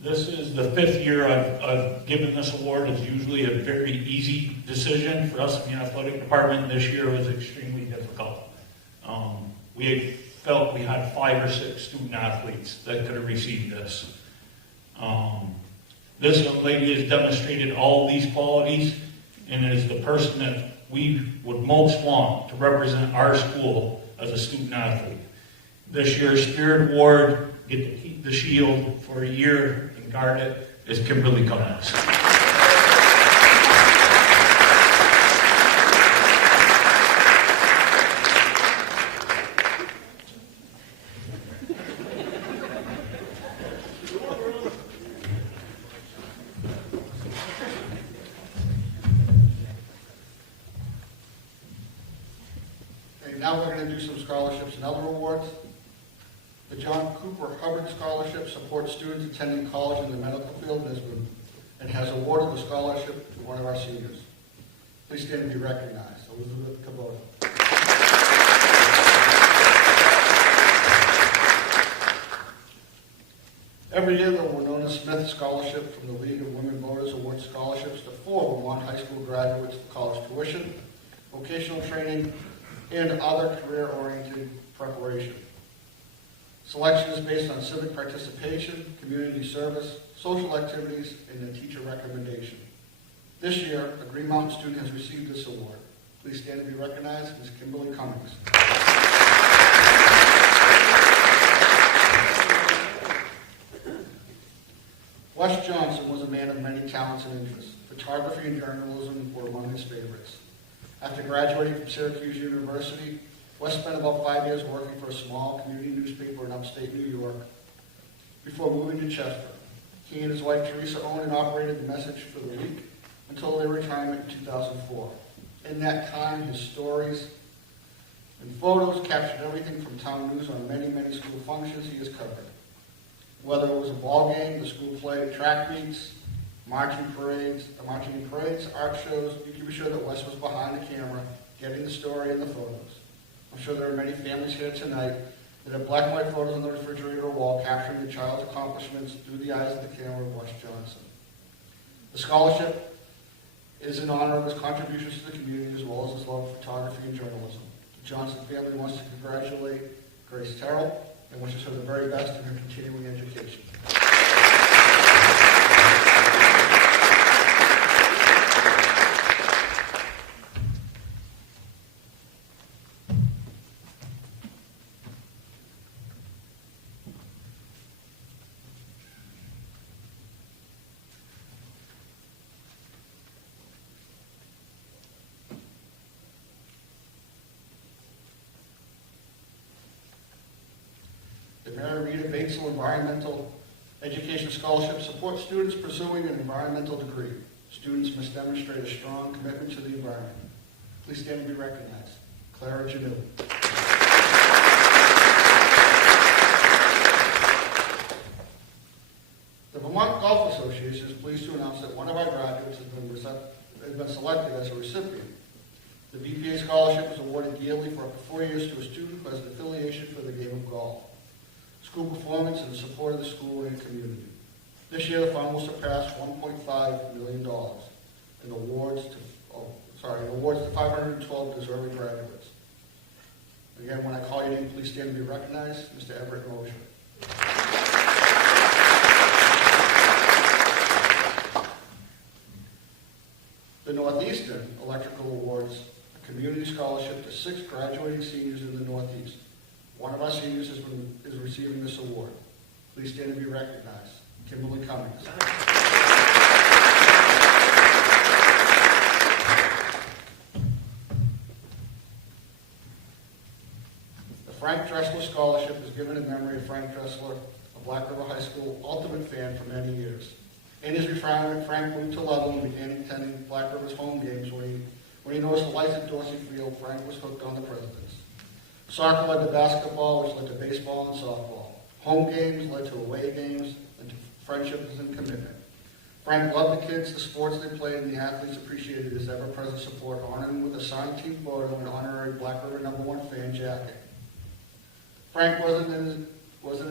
This is the 5th year I've given this award. It's usually a very easy decision for us in the athletic department. This year was extremely difficult. We felt we had 5 or 6 student athletes that could have received this. This young lady has demonstrated all these qualities and is the person that we would most want to represent our school as a student athlete. This year's Spirit Award, get to keep the shield for a year and guard it, is Kimberly Cummings. Now we're going to do some scholarships and other awards. The John Cooper Hubbard Scholarship supports students attending college in the medical field and has awarded the scholarship to one of our seniors. Please stand and be recognized. Elizabeth Cabota. Every year, the Winona Smith Scholarship from the League of Women Voters awards scholarships to 4 Vermont high school graduates for college tuition, vocational training, and other career-oriented preparation. Selection is based on civic participation, community service, social activities, and a teacher recommendation. This year, a Green Mountain student has received this award. Please stand and be recognized, Ms. Kimberly Cummings. Wes Johnson was a man of many talents and interests. Photography and journalism were among his favorites. After graduating from Syracuse University, Wes spent about 5 years working for a small community newspaper in upstate New York before moving to Chester. He and his wife Teresa owned and operated the Message for the Week until their retirement in 2004. In that time, his stories and photos captured everything from town news on many, many school functions he has covered. Whether it was a ball game, the school play, track meets, marching in parades, art shows, you can be sure that Wes was behind the camera, getting the story and the photos. I'm sure there are many families here tonight that have black and white photos on the refrigerator wall capturing the child's accomplishments through the eyes of the camera of Wes Johnson. The scholarship is in honor of his contributions to the community as well as his love of photography and journalism. The Johnson family wants to congratulate Grace Terrell and wishes her the very best in her continuing education. Rita Environmental Education Scholarship supports students pursuing an environmental degree. Students must demonstrate a strong commitment to the environment. Please stand and be recognized. Clara Janu. The Vermont Golf Association is pleased to announce that one of our graduates has been selected as a recipient. The VPA scholarship is awarded yearly for up to 4 years to a student who has an affiliation for the game of golf, school performance, and the support of the school and community. This year, the fund will surpass $1.5 million in awards to 512 deserving graduates. Again, when I call your name, please stand and be recognized. Mr. Edwin Moshe. The Northeastern Electrical Awards a community scholarship to 6 graduating seniors in the Northeast. One of our seniors is receiving this award. Please stand and be recognized. Kimberly Cummings. Frank Dressler Scholarship is given in memory of Frank Dressler, a Black River High School ultimate fan for many years. In his retirement, Frank moved to Ludlow and began attending Black River's home games. When he noticed the lights at Dorsey Field, Frank was hooked on the Presidents. Soccer led to basketball, which led to baseball and softball. Home games led to away games and to friendships and commitment. Frank loved the kids, the sports they played, and the athletes appreciated his ever-present support, honoring him with a signed team photo and honorary Black River #1 fan jacket. Frank wasn't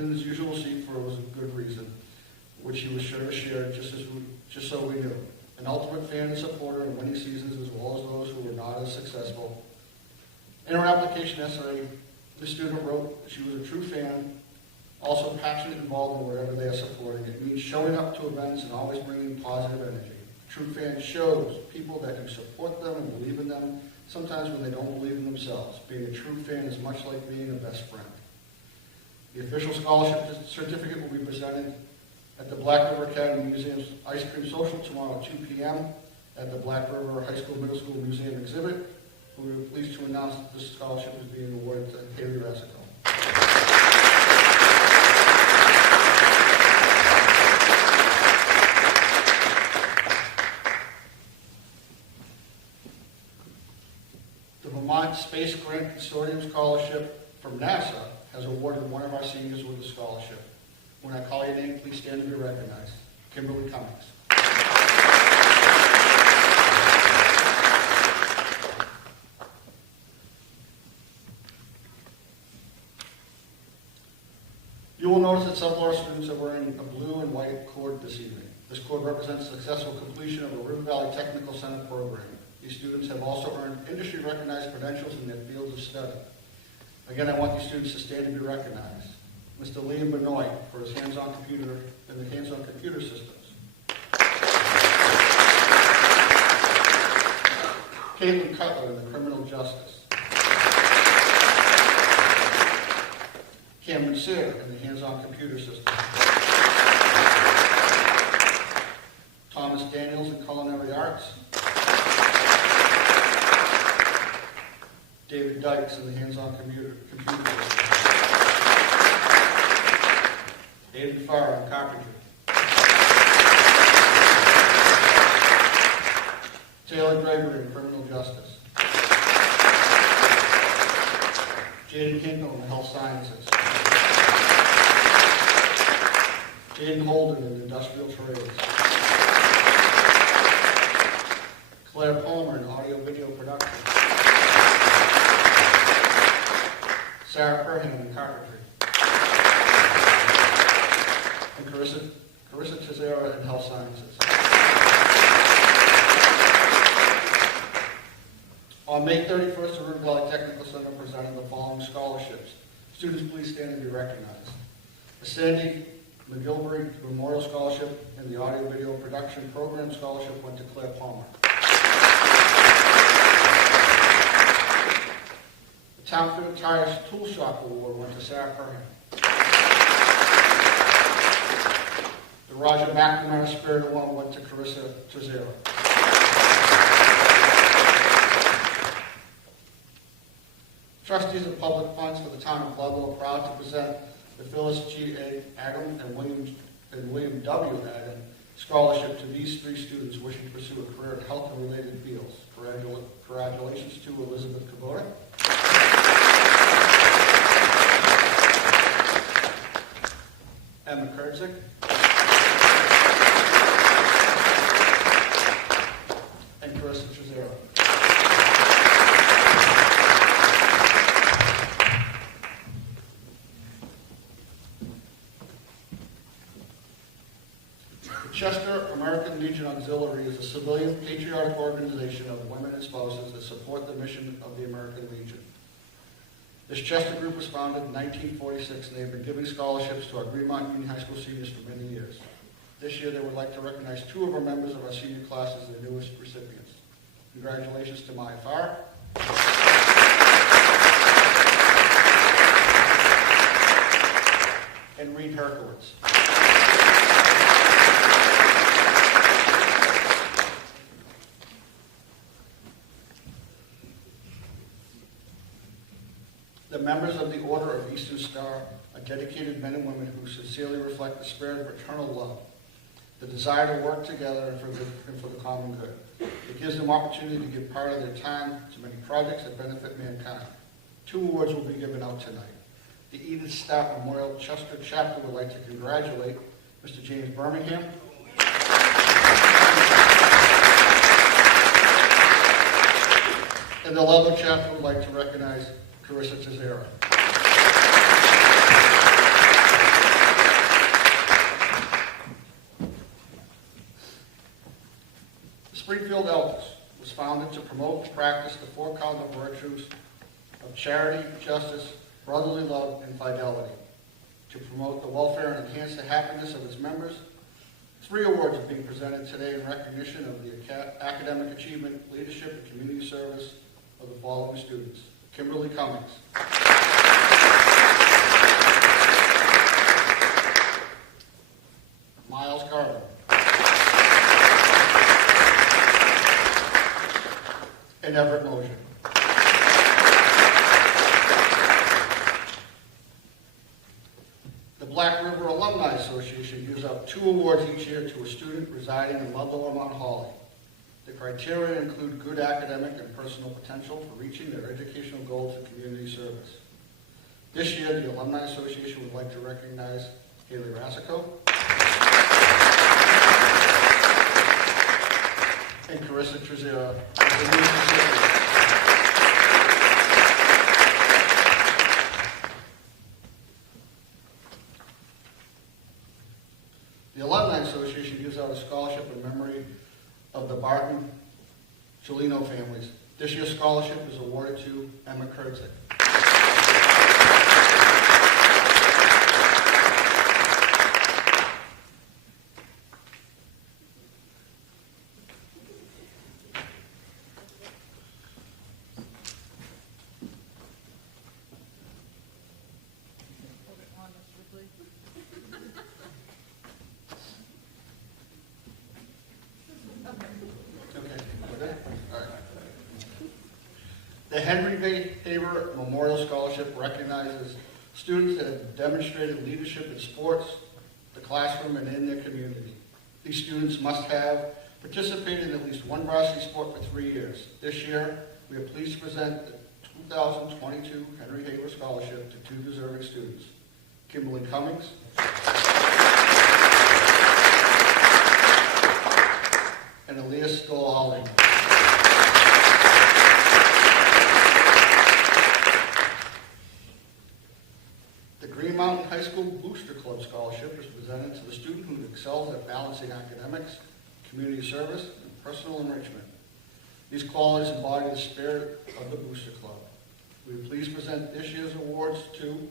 in his usual seat for a good reason, which he was sure to share just so we knew. An ultimate fan and supporter in winning seasons as well as those who were not as successful. In her application essay, the student wrote she was a true fan, also passionate and involved in whatever they are supporting. It means showing up to events and always bringing positive energy. A true fan shows people that you support them and believe in them, sometimes when they don't believe in themselves. Being a true fan is much like being a best friend. The official scholarship certificate will be presented at the Black River Academy Museum's Ice Cream Social tomorrow at 2 p.m. at the Black River High School Middle School Museum exhibit. We are pleased to announce that this scholarship is being awarded to Haley Rassico. The Vermont Space Grant Consortium Scholarship from NASA has awarded one of our seniors with a scholarship. When I call your name, please stand and be recognized. Kimberly Cummings. You will notice that some of our students are wearing a blue and white cord this evening. This cord represents successful completion of a River Valley Technical Center program. These students have also earned industry-recognized credentials in their fields of study. Again, I want these students to stand and be recognized. Mr. Liam Benoit for his hands-on computer and the hands-on computer systems. Caitlin Cutler in the criminal justice. Cameron Sear in the hands-on computer system. Thomas Daniels in culinary arts. David Dykes in the hands-on computer system. David Farr in carpentry. Taylor Gregory in criminal justice. Jaden Hinkle in health sciences. Jaden Holden in industrial trades. Claire Palmer in audio-video production. Sarah Perham in carpentry. And Carissa Tizera in health sciences. On May 31st, the River Valley Technical Center presented the following scholarships. Students, please stand and be recognized. The Sandy McGilvery Memorial Scholarship and the Audio Video Production Program Scholarship went to Claire Palmer. The Town Fit Tires Tool Shop Award went to Sarah Perham. The Roger McNamara Spirit Award went to Carissa Trizera. Trustees of Public Funds for the Town of Ludlow are proud to present the Phyllis G. A. Adam and William W. Adam Scholarship to these three students wishing to pursue a career in health and related fields. Congratulations to Elizabeth Kubota, Emma Kurzik, and Carissa Trizera. Chester American Legion Auxiliary is a civilian patriotic organization of women and spouses that support the mission of the American Legion. This Chester group was founded in 1946, and they have been giving scholarships to our Vermont Union High School seniors for many years. This year, they would like to recognize two of our members of our senior class as their newest recipients. Congratulations to Maya Farr and Reed Herkowitz. The members of the Order of Eastern Star are dedicated men and women who sincerely reflect the spirit of fraternal love, the desire to work together and for the common good. It gives them opportunity to give part of their time to many projects that benefit mankind. 2 awards will be given out tonight. The Edith Staff Memorial Chester Chapter would like to congratulate Mr. James Birmingham, and the Ludlow Chapter would like to recognize Carissa Tizera. The Springfield Elders was founded to promote and practice the 4 cardinal virtues of charity, justice, brotherly love, and fidelity. To promote the welfare and enhance the happiness of its members, 3 awards are being presented today in recognition of the academic achievement, leadership, and community service of the following students. Kimberly Cummings. Miles Carter. And Amber Moshe. The Black River Alumni Association gives out 2 awards each year to a student residing in Ludlow or Mount Holly. The criteria include good academic and personal potential for reaching their educational goals and community service. This year, the Alumni Association would like to recognize Haley Rasico and Carissa Trizera as the new recipients. The Alumni Association gives out a scholarship in memory of the Barton Cholino families. This year's scholarship is awarded to Emma Kurtzik. The Henry V. Haber Memorial Scholarship recognizes students that have demonstrated leadership in sports, the classroom, and in their community. These students must have participated in at least one varsity sport for 3 years. This year, we are pleased to present the 2022 Henry Haber Scholarship to 2 deserving students, Kimberly Cummings and Elias Stoll-Alling. The Green Mountain High School Booster Club Scholarship is presented to the student who excels at balancing academics, community service, and personal enrichment. These qualities embody the spirit of the Booster Club. We are pleased to present this year's awards to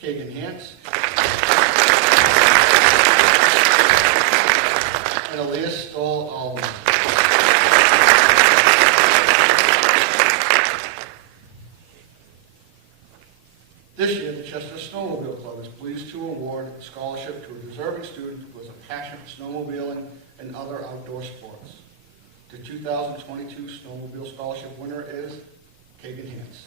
Kagan Hance and Elias Stoll-Alling. This year, the Chester Snowmobile Club is pleased to award a scholarship to a deserving student who has a passion for snowmobiling and other outdoor sports. The 2022 Snowmobile Scholarship winner is Kagan Hance.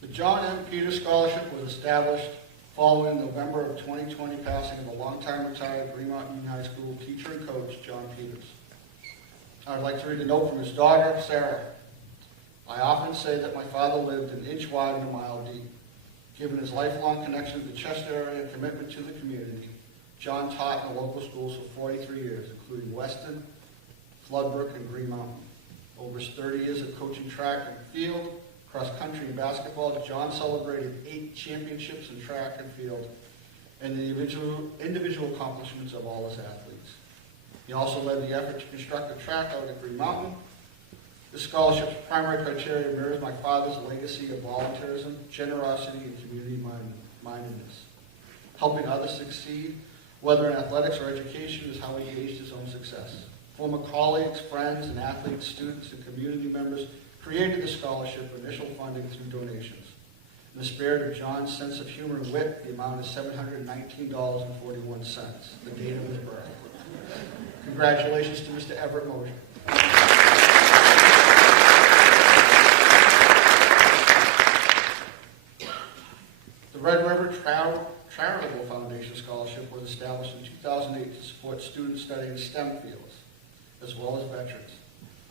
The John M. Peters Scholarship was established following November of 2020 passing of a longtime retired Green Mountain High School teacher and coach, John Peters. I'd like to read a note from his daughter, Sarah. I often say that my father lived an inch wide and a mile deep. Given his lifelong connection to the Chester area and commitment to the community, John taught in the local schools for 43 years, including Weston, Floodbrook, and Green Mountain. Over his 30 years of coaching track and field, cross country and basketball, John celebrated 8 championships in track and field and the individual accomplishments of all his athletes. He also led the effort to construct a track out at Green Mountain. This scholarship's primary criteria mirrors my father's legacy of volunteerism, generosity, and community mindedness. Helping others succeed, whether in athletics or education, is how he gauged his own success. Former colleagues, friends, and athletes, students, and community members created the scholarship for initial funding through donations. In the spirit of John's sense of humor and wit, the amount is $719.41, the date of his birth. Congratulations to Mr. Edwin Moshe. The Red River Charitable Foundation Scholarship was established in 2008 to support students studying STEM fields, as well as veterans.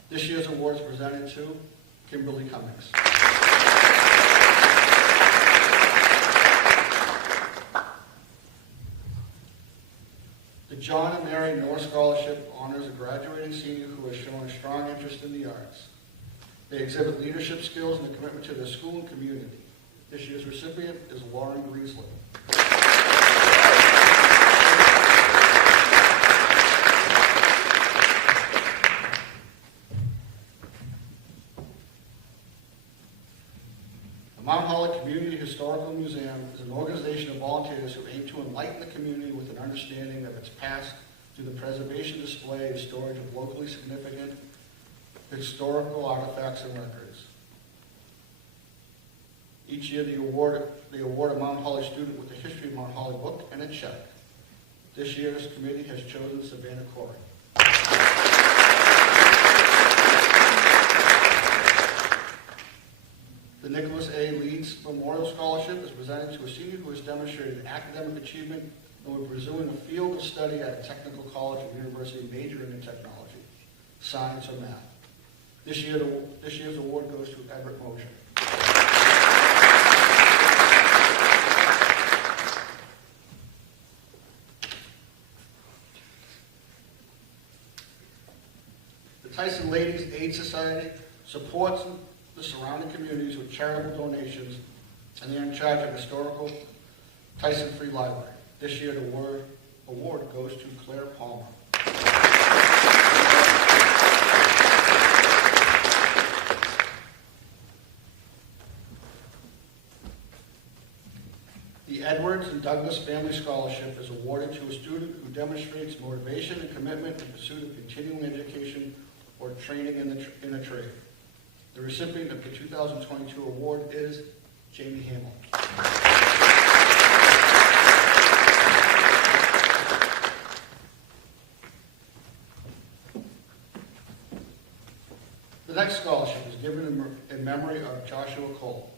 This year's award is presented to Kimberly Cummings. The John and Mary North Scholarship honors a graduating senior who has shown a strong interest in the arts. They exhibit leadership skills and a commitment to their school and community. This year's recipient is Lauren Griesley. The Mount Holly Community Historical Museum is an organization of volunteers who aim to enlighten the community with an understanding of its past through the preservation, display, and storage of locally significant historical artifacts and records. Each year they award a Mount Holly student with the History of Mount Holly book and a check. This year's committee has chosen Savannah Corey. The Nicholas A. Leeds Memorial Scholarship is presented to a senior who has demonstrated academic achievement and will be pursuing a field of study at a technical college or university majoring in technology, science, or math. This year's award goes to Edwin Moshe. The Tyson Ladies Aid Society supports the surrounding communities with charitable donations, and they are in charge of historical Tyson Free Library. This year, the award goes to Claire Palmer. The Edwards and Douglas Family Scholarship is awarded to a student who demonstrates motivation and commitment in pursuit of continuing education or training in a trade. The recipient of the 2022 award is Jamie Hamill. The next scholarship is given in memory of Joshua Cole,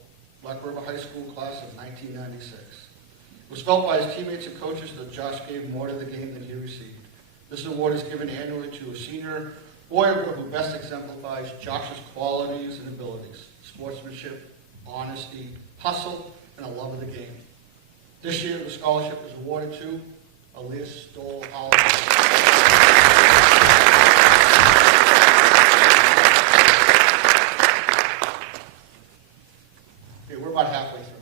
Black River High School class of 1996. It was felt by his teammates and coaches that Josh gave more to the game than he received. This award is given annually to a senior boy or girl who best exemplifies Josh's qualities and abilities: sportsmanship, honesty, hustle, and a love of the game. This year, the scholarship is awarded to Elias Stoll Oliver. Okay, we're about halfway through.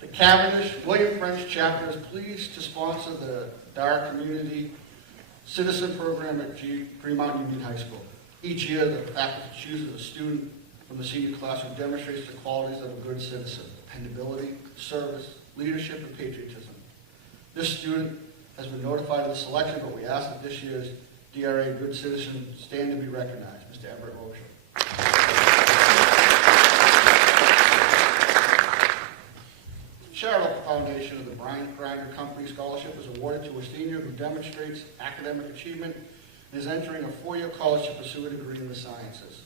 The Cavendish William French chapter is pleased to sponsor the Dara Community Citizen Program at Green Mountain Union High School. Each year, the faculty chooses a student from the senior class who demonstrates the qualities of a good citizen: dependability, service, leadership, and patriotism. This student has been notified of the selection, but we ask that this year's DRA Good Citizen stand to be recognized. Mr. Amber Moshe. Charitable Foundation of the Brian Krager Company Scholarship is awarded to a senior who demonstrates academic achievement and is entering a four-year college to pursue a degree in the sciences.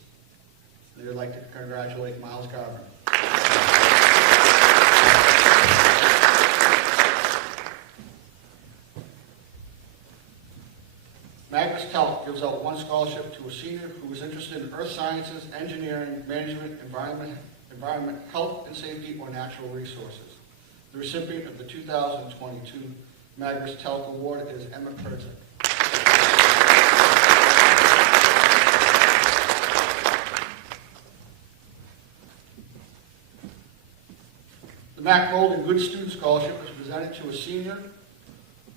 They would like to congratulate Miles Garvin. Magnus Telk gives out one scholarship to a senior who is interested in earth sciences, engineering, management, environment, health and safety, or natural resources. The recipient of the 2022 Magnus Telk Award is Emma Kurzik. The Mac Golden Good Student Scholarship is presented to a senior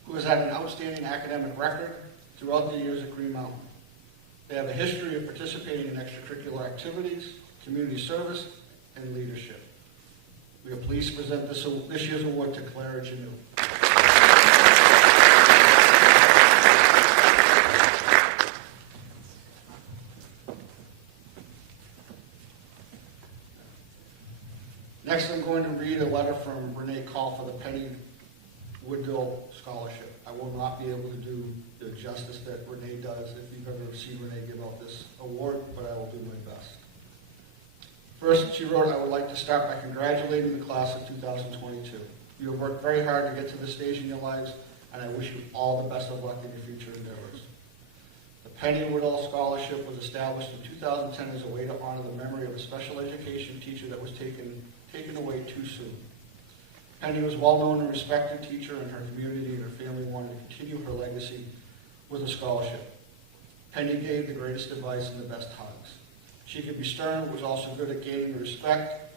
who has had an outstanding academic record throughout the years at Green Mountain. They have a history of participating in extracurricular activities, community service, and leadership. We are pleased to present this year's award to Clara Janu. Next, I'm going to read a letter from Renee Call for the Pennywood Woodville Scholarship. I will not be able to do the justice that Renee does if you've ever seen Renee give out this award, but I will do my best. First, she wrote, I would like to start by congratulating the class of 2022. You have worked very hard to get to this stage in your lives, and I wish you all the best of luck in your future endeavors. The Pennywood Scholarship was established in 2010 as a way to honor the memory of a special education teacher that was taken away too soon. Penny was a well-known and respected teacher in her community, and her family wanted to continue her legacy with a scholarship. Penny gave the greatest advice and the best hugs. She could be stern, but was also good at gaining respect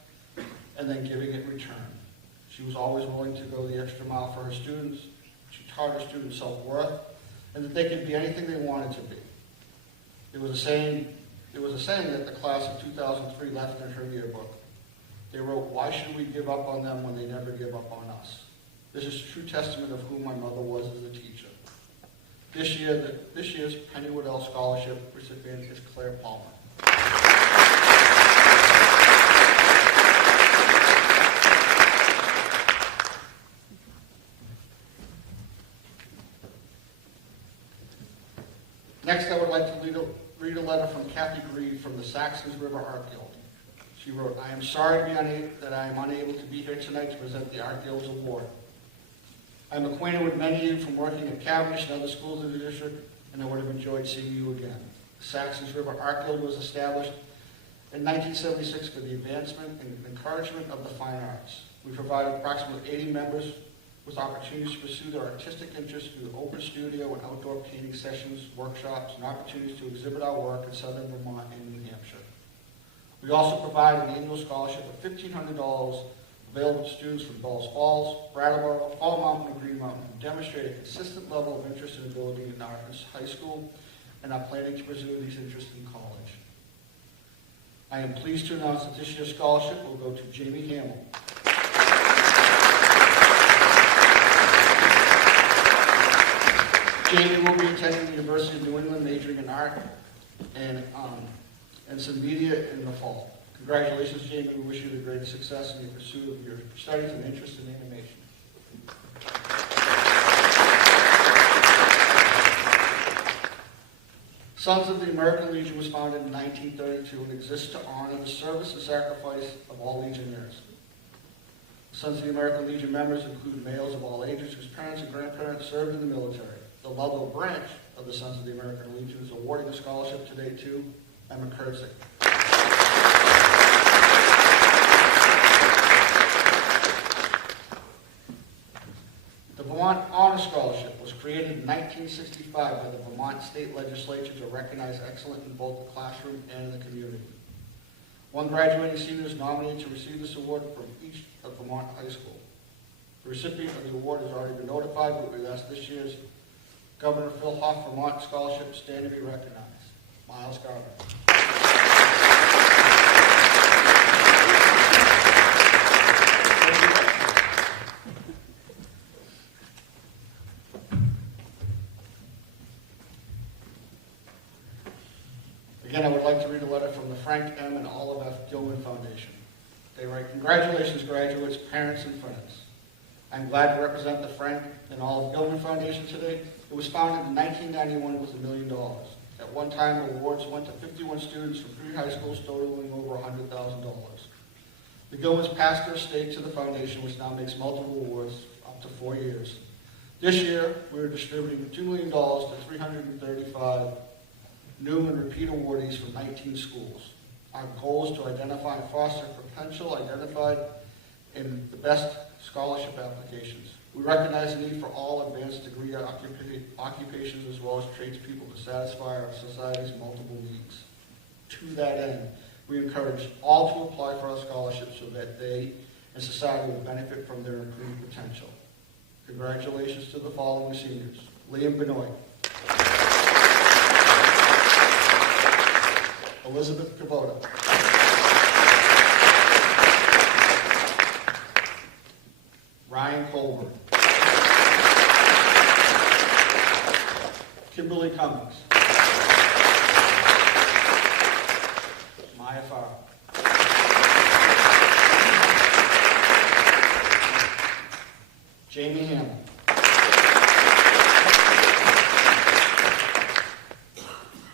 and then giving it in return. She was always willing to go the extra mile for her students. She taught her students self-worth and that they could be anything they wanted to be. It was a saying that the class of 2003 left in her yearbook. They wrote, "Why should we give up on them when they never give up on us?" This is a true testament of who my mother was as a teacher. This year's Pennywood Scholarship recipient is Claire Palmer. Next, I would like to read a letter from Kathy Grieve from the Saxons River Art Guild. She wrote, I am sorry that I am unable to be here tonight to present the Art Guild's award. I am acquainted with many of you from working at Cavendish and other schools in the district, and I would have enjoyed seeing you again. The Saxons River Art Guild was established in 1976 for the advancement and encouragement of the fine arts. We provided approximately 80 members with opportunities to pursue their artistic interests through open studio and outdoor painting sessions, workshops, and opportunities to exhibit our work in southern Vermont and New Hampshire. We also provide an annual scholarship of $1,500 available to students from Bells Falls, Brattleboro, Fall Mountain, and Green Mountain who demonstrate a consistent level of interest and ability in art in high school and are planning to pursue these interests in college. I am pleased to announce that this year's scholarship will go to Jamie Hamill. Jamie will be attending the University of New England, majoring in art and some media in the fall. Congratulations, Jamie. We wish you the greatest success in your pursuit of your studies and interest in animation. Sons of the American Legion was founded in 1932 and exists to honor the service and sacrifice of all Legionnaires. Sons of the American Legion members include males of all ages whose parents and grandparents served in the military. The Ludlow branch of the Sons of the American Legion is awarding a scholarship today to Emma Kurzik. The Vermont Honor Scholarship was created in 1965 by the Vermont State Legislature to recognize excellence in both the classroom and in the community. One graduating senior is nominated to receive this award from each of Vermont high school. The recipient of the award has already been notified, but we've asked this year's Governor Phil Hoff Vermont Scholarship stand to be recognized. Miles Garber. Again, I would like to read a letter from the Frank M. and Olive F. Gilman Foundation. They write, congratulations, graduates, parents, and friends. I'm glad to represent the Frank and Olive Gilman Foundation today. It was founded in 1991 with $1 million. At one time, awards went to 51 students from 3 high schools, totaling over $100,000. The Gilmans passed their stake to the foundation, which now makes multiple awards up to 4 years. This year, we are distributing $2 million to 335 new and repeat awardees from 19 schools. Our goal is to identify and foster potential identified in the best scholarship applications. We recognize the need for all advanced degree occupations as well as tradespeople to satisfy our society's multiple needs. To that end, we encourage all to apply for our scholarships so that they and society will benefit from their improved potential. Congratulations to the following seniors. Liam Benoit. Elizabeth Kubota. Ryan Colbert. Kimberly Cummings. Maya Farr. Jamie Hamill.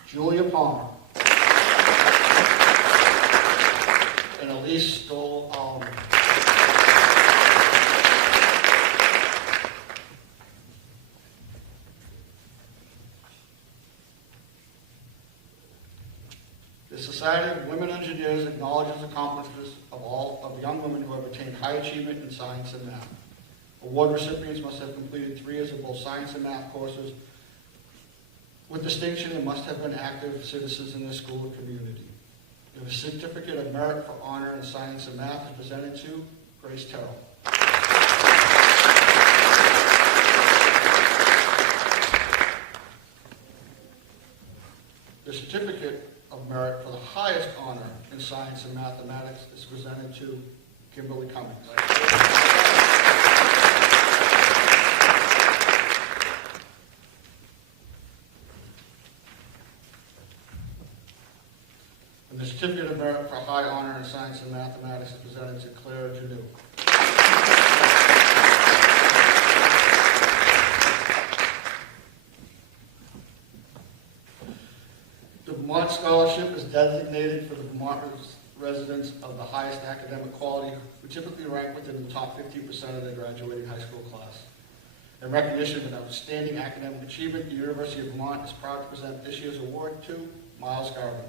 Julia Palmer. And Elise Stoll Alumni. The Society of Women Engineers acknowledges accomplishments of all of the young women who have attained high achievement in science and math. Award recipients must have completed 3 years of both science and math courses with distinction and must have been active citizens in their school or community. The Certificate of Merit for Honor in Science and Math is presented to Grace Terrell. The Certificate of Merit for the highest honor in Science and Mathematics is presented to Kimberly Cummings. And the Certificate of Merit for High Honor in Science and Mathematics is presented to Claire Janu. The Vermont Scholarship is designated for the Vermont residents of the highest academic quality who typically rank within the top 15% of their graduating high school class. In recognition of outstanding academic achievement, the University of Vermont is proud to present this year's award to Miles Garvin.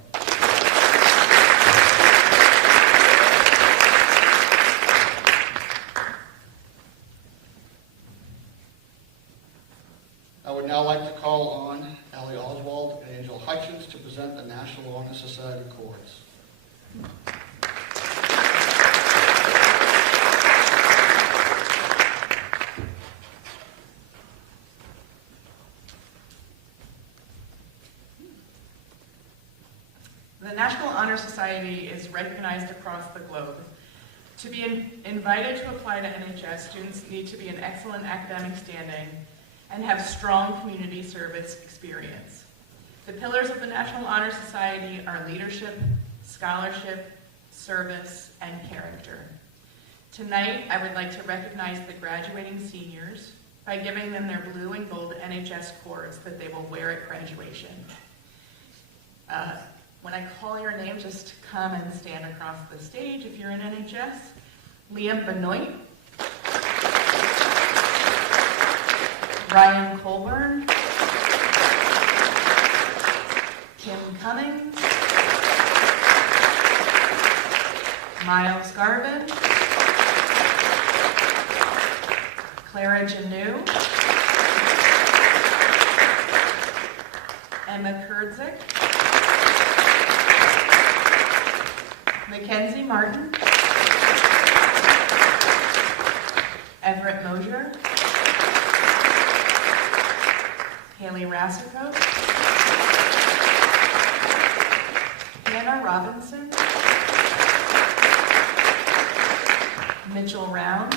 I would now like to call on Allie Oswald and Angel Hutchins to present the National Honor Society Awards. The National Honor Society is recognized across the globe. To be invited to apply to NHS, students need to be in excellent academic standing and have strong community service experience. The pillars of the National Honor Society are leadership, scholarship, service, and character. Tonight, I would like to recognize the graduating seniors by giving them their blue and gold NHS cords that they will wear at graduation. When I call your name, just come and stand across the stage if you're in NHS. Liam Benoit, Ryan Colburn, Kim Cummings, Miles Garvin, Clara Janu, Emma Kurdzik, Mackenzie Martin, Everett Mosier, Haley Rassico, Hannah Robinson, Mitchell Rounds,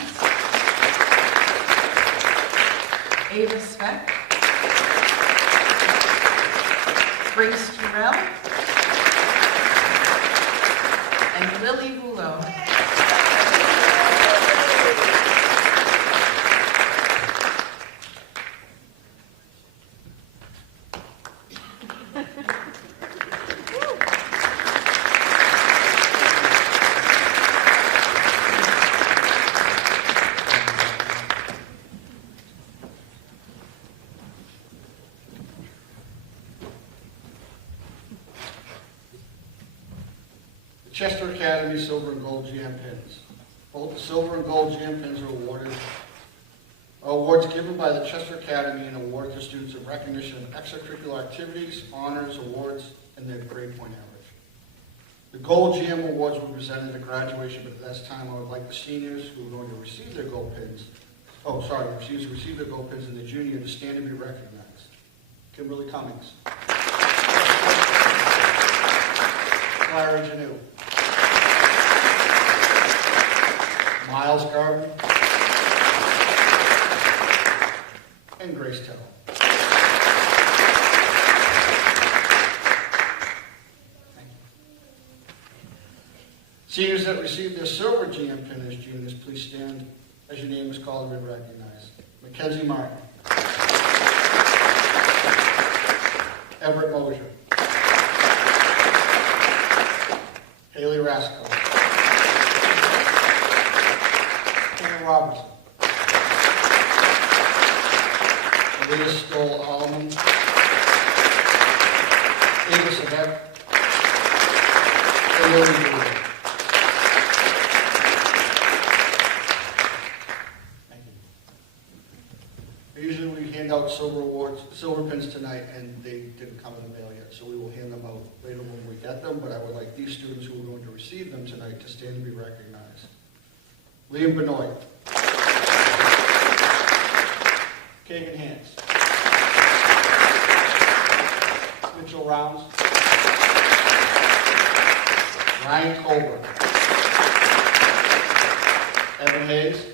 Ava Speck, Grace Terrell, and Lily Hulo. Chester Academy Silver and Gold GM Pins. Both the silver and gold GM Pins are awards given by the Chester Academy and awarded to students in recognition of extracurricular activities, honors, awards, and their grade point average. The gold GM awards were presented at graduation, but at this time I would like the seniors who are going to receive their gold pins, receive their gold pins in the junior to stand and be recognized. Kimberly Cummings. Clara Janu. Miles Garvin, and Grace Terrell. Thank you. Seniors that received their silver GM pin as juniors, please stand as your name is called and be recognized. Mackenzie Martin. Amber Moshe. Haley Rasco. Hannah Robinson. Leah Stoll-Allman. Ava Savette. And Lily Brewer. Thank you. Usually we hand out silver pins tonight, and they didn't come in the mail yet, so we will hand them out later when we get them, but I would like these students who are going to receive them tonight to stand and be recognized. Liam Benoit. Kagan Hans. Mitchell Rounds. Ryan Colbert. Evan Hayes.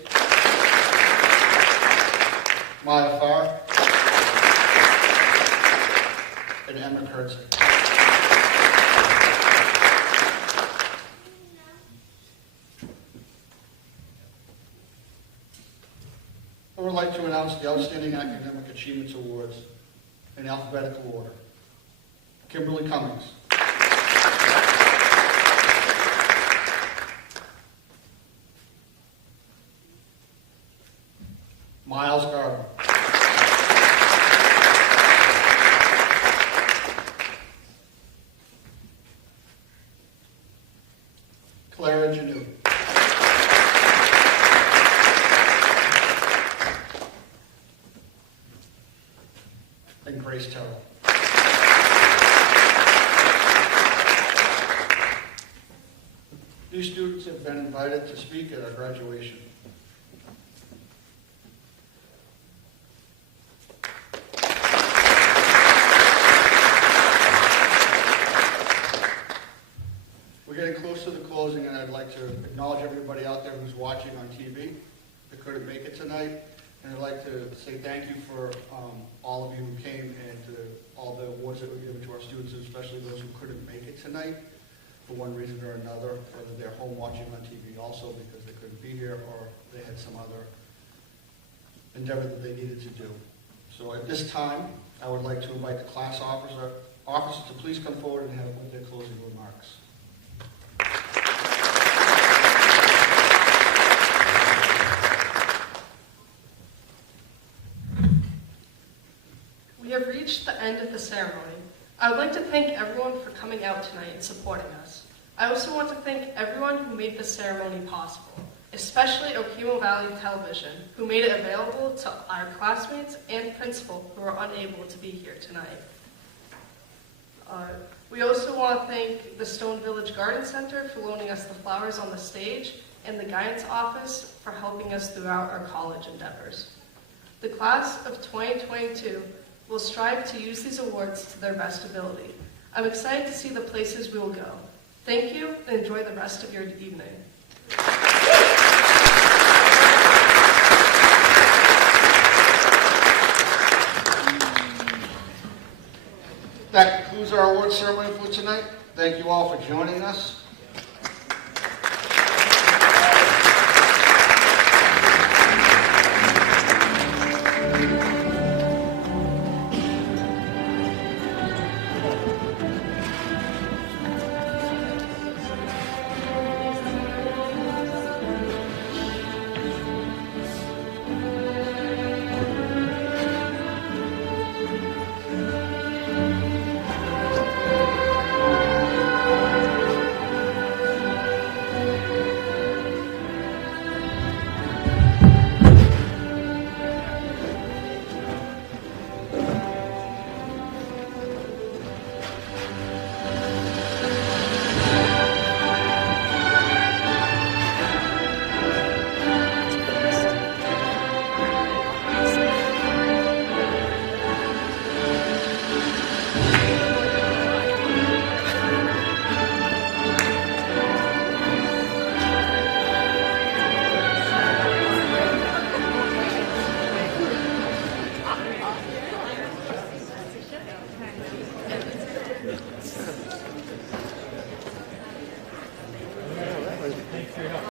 Maya Farr. And Emma Kurtz. I would like to announce the Outstanding Academic Achievements Awards in alphabetical order. Kimberly Cummings. Miles Gardner. Clara Janu. And Grace Terrell. These students have been invited to speak at our graduation. We're getting close to the closing, and I'd like to acknowledge everybody out there who's watching on TV that couldn't make it tonight. And I'd like to say thank you for all of you who came and to all the awards that were given to our students, especially those who couldn't make it tonight for one reason or another, whether they're home watching on TV also because they couldn't be here or they had some other endeavor that they needed to do. So at this time, I would like to invite the class officers to please come forward and have their closing remarks. We have reached the end of the ceremony. I would like to thank everyone for coming out tonight and supporting us. I also want to thank everyone who made this ceremony possible, especially Okemo Valley Television, who made it available to our classmates and principal who are unable to be here tonight. We also want to thank the Stone Village Garden Center for loaning us the flowers on the stage and the guidance office for helping us throughout our college endeavors. The class of 2022 will strive to use these awards to their best ability. I'm excited to see the places we will go. Thank you, and enjoy the rest of your evening. That concludes our award ceremony for tonight. Thank you all for joining us.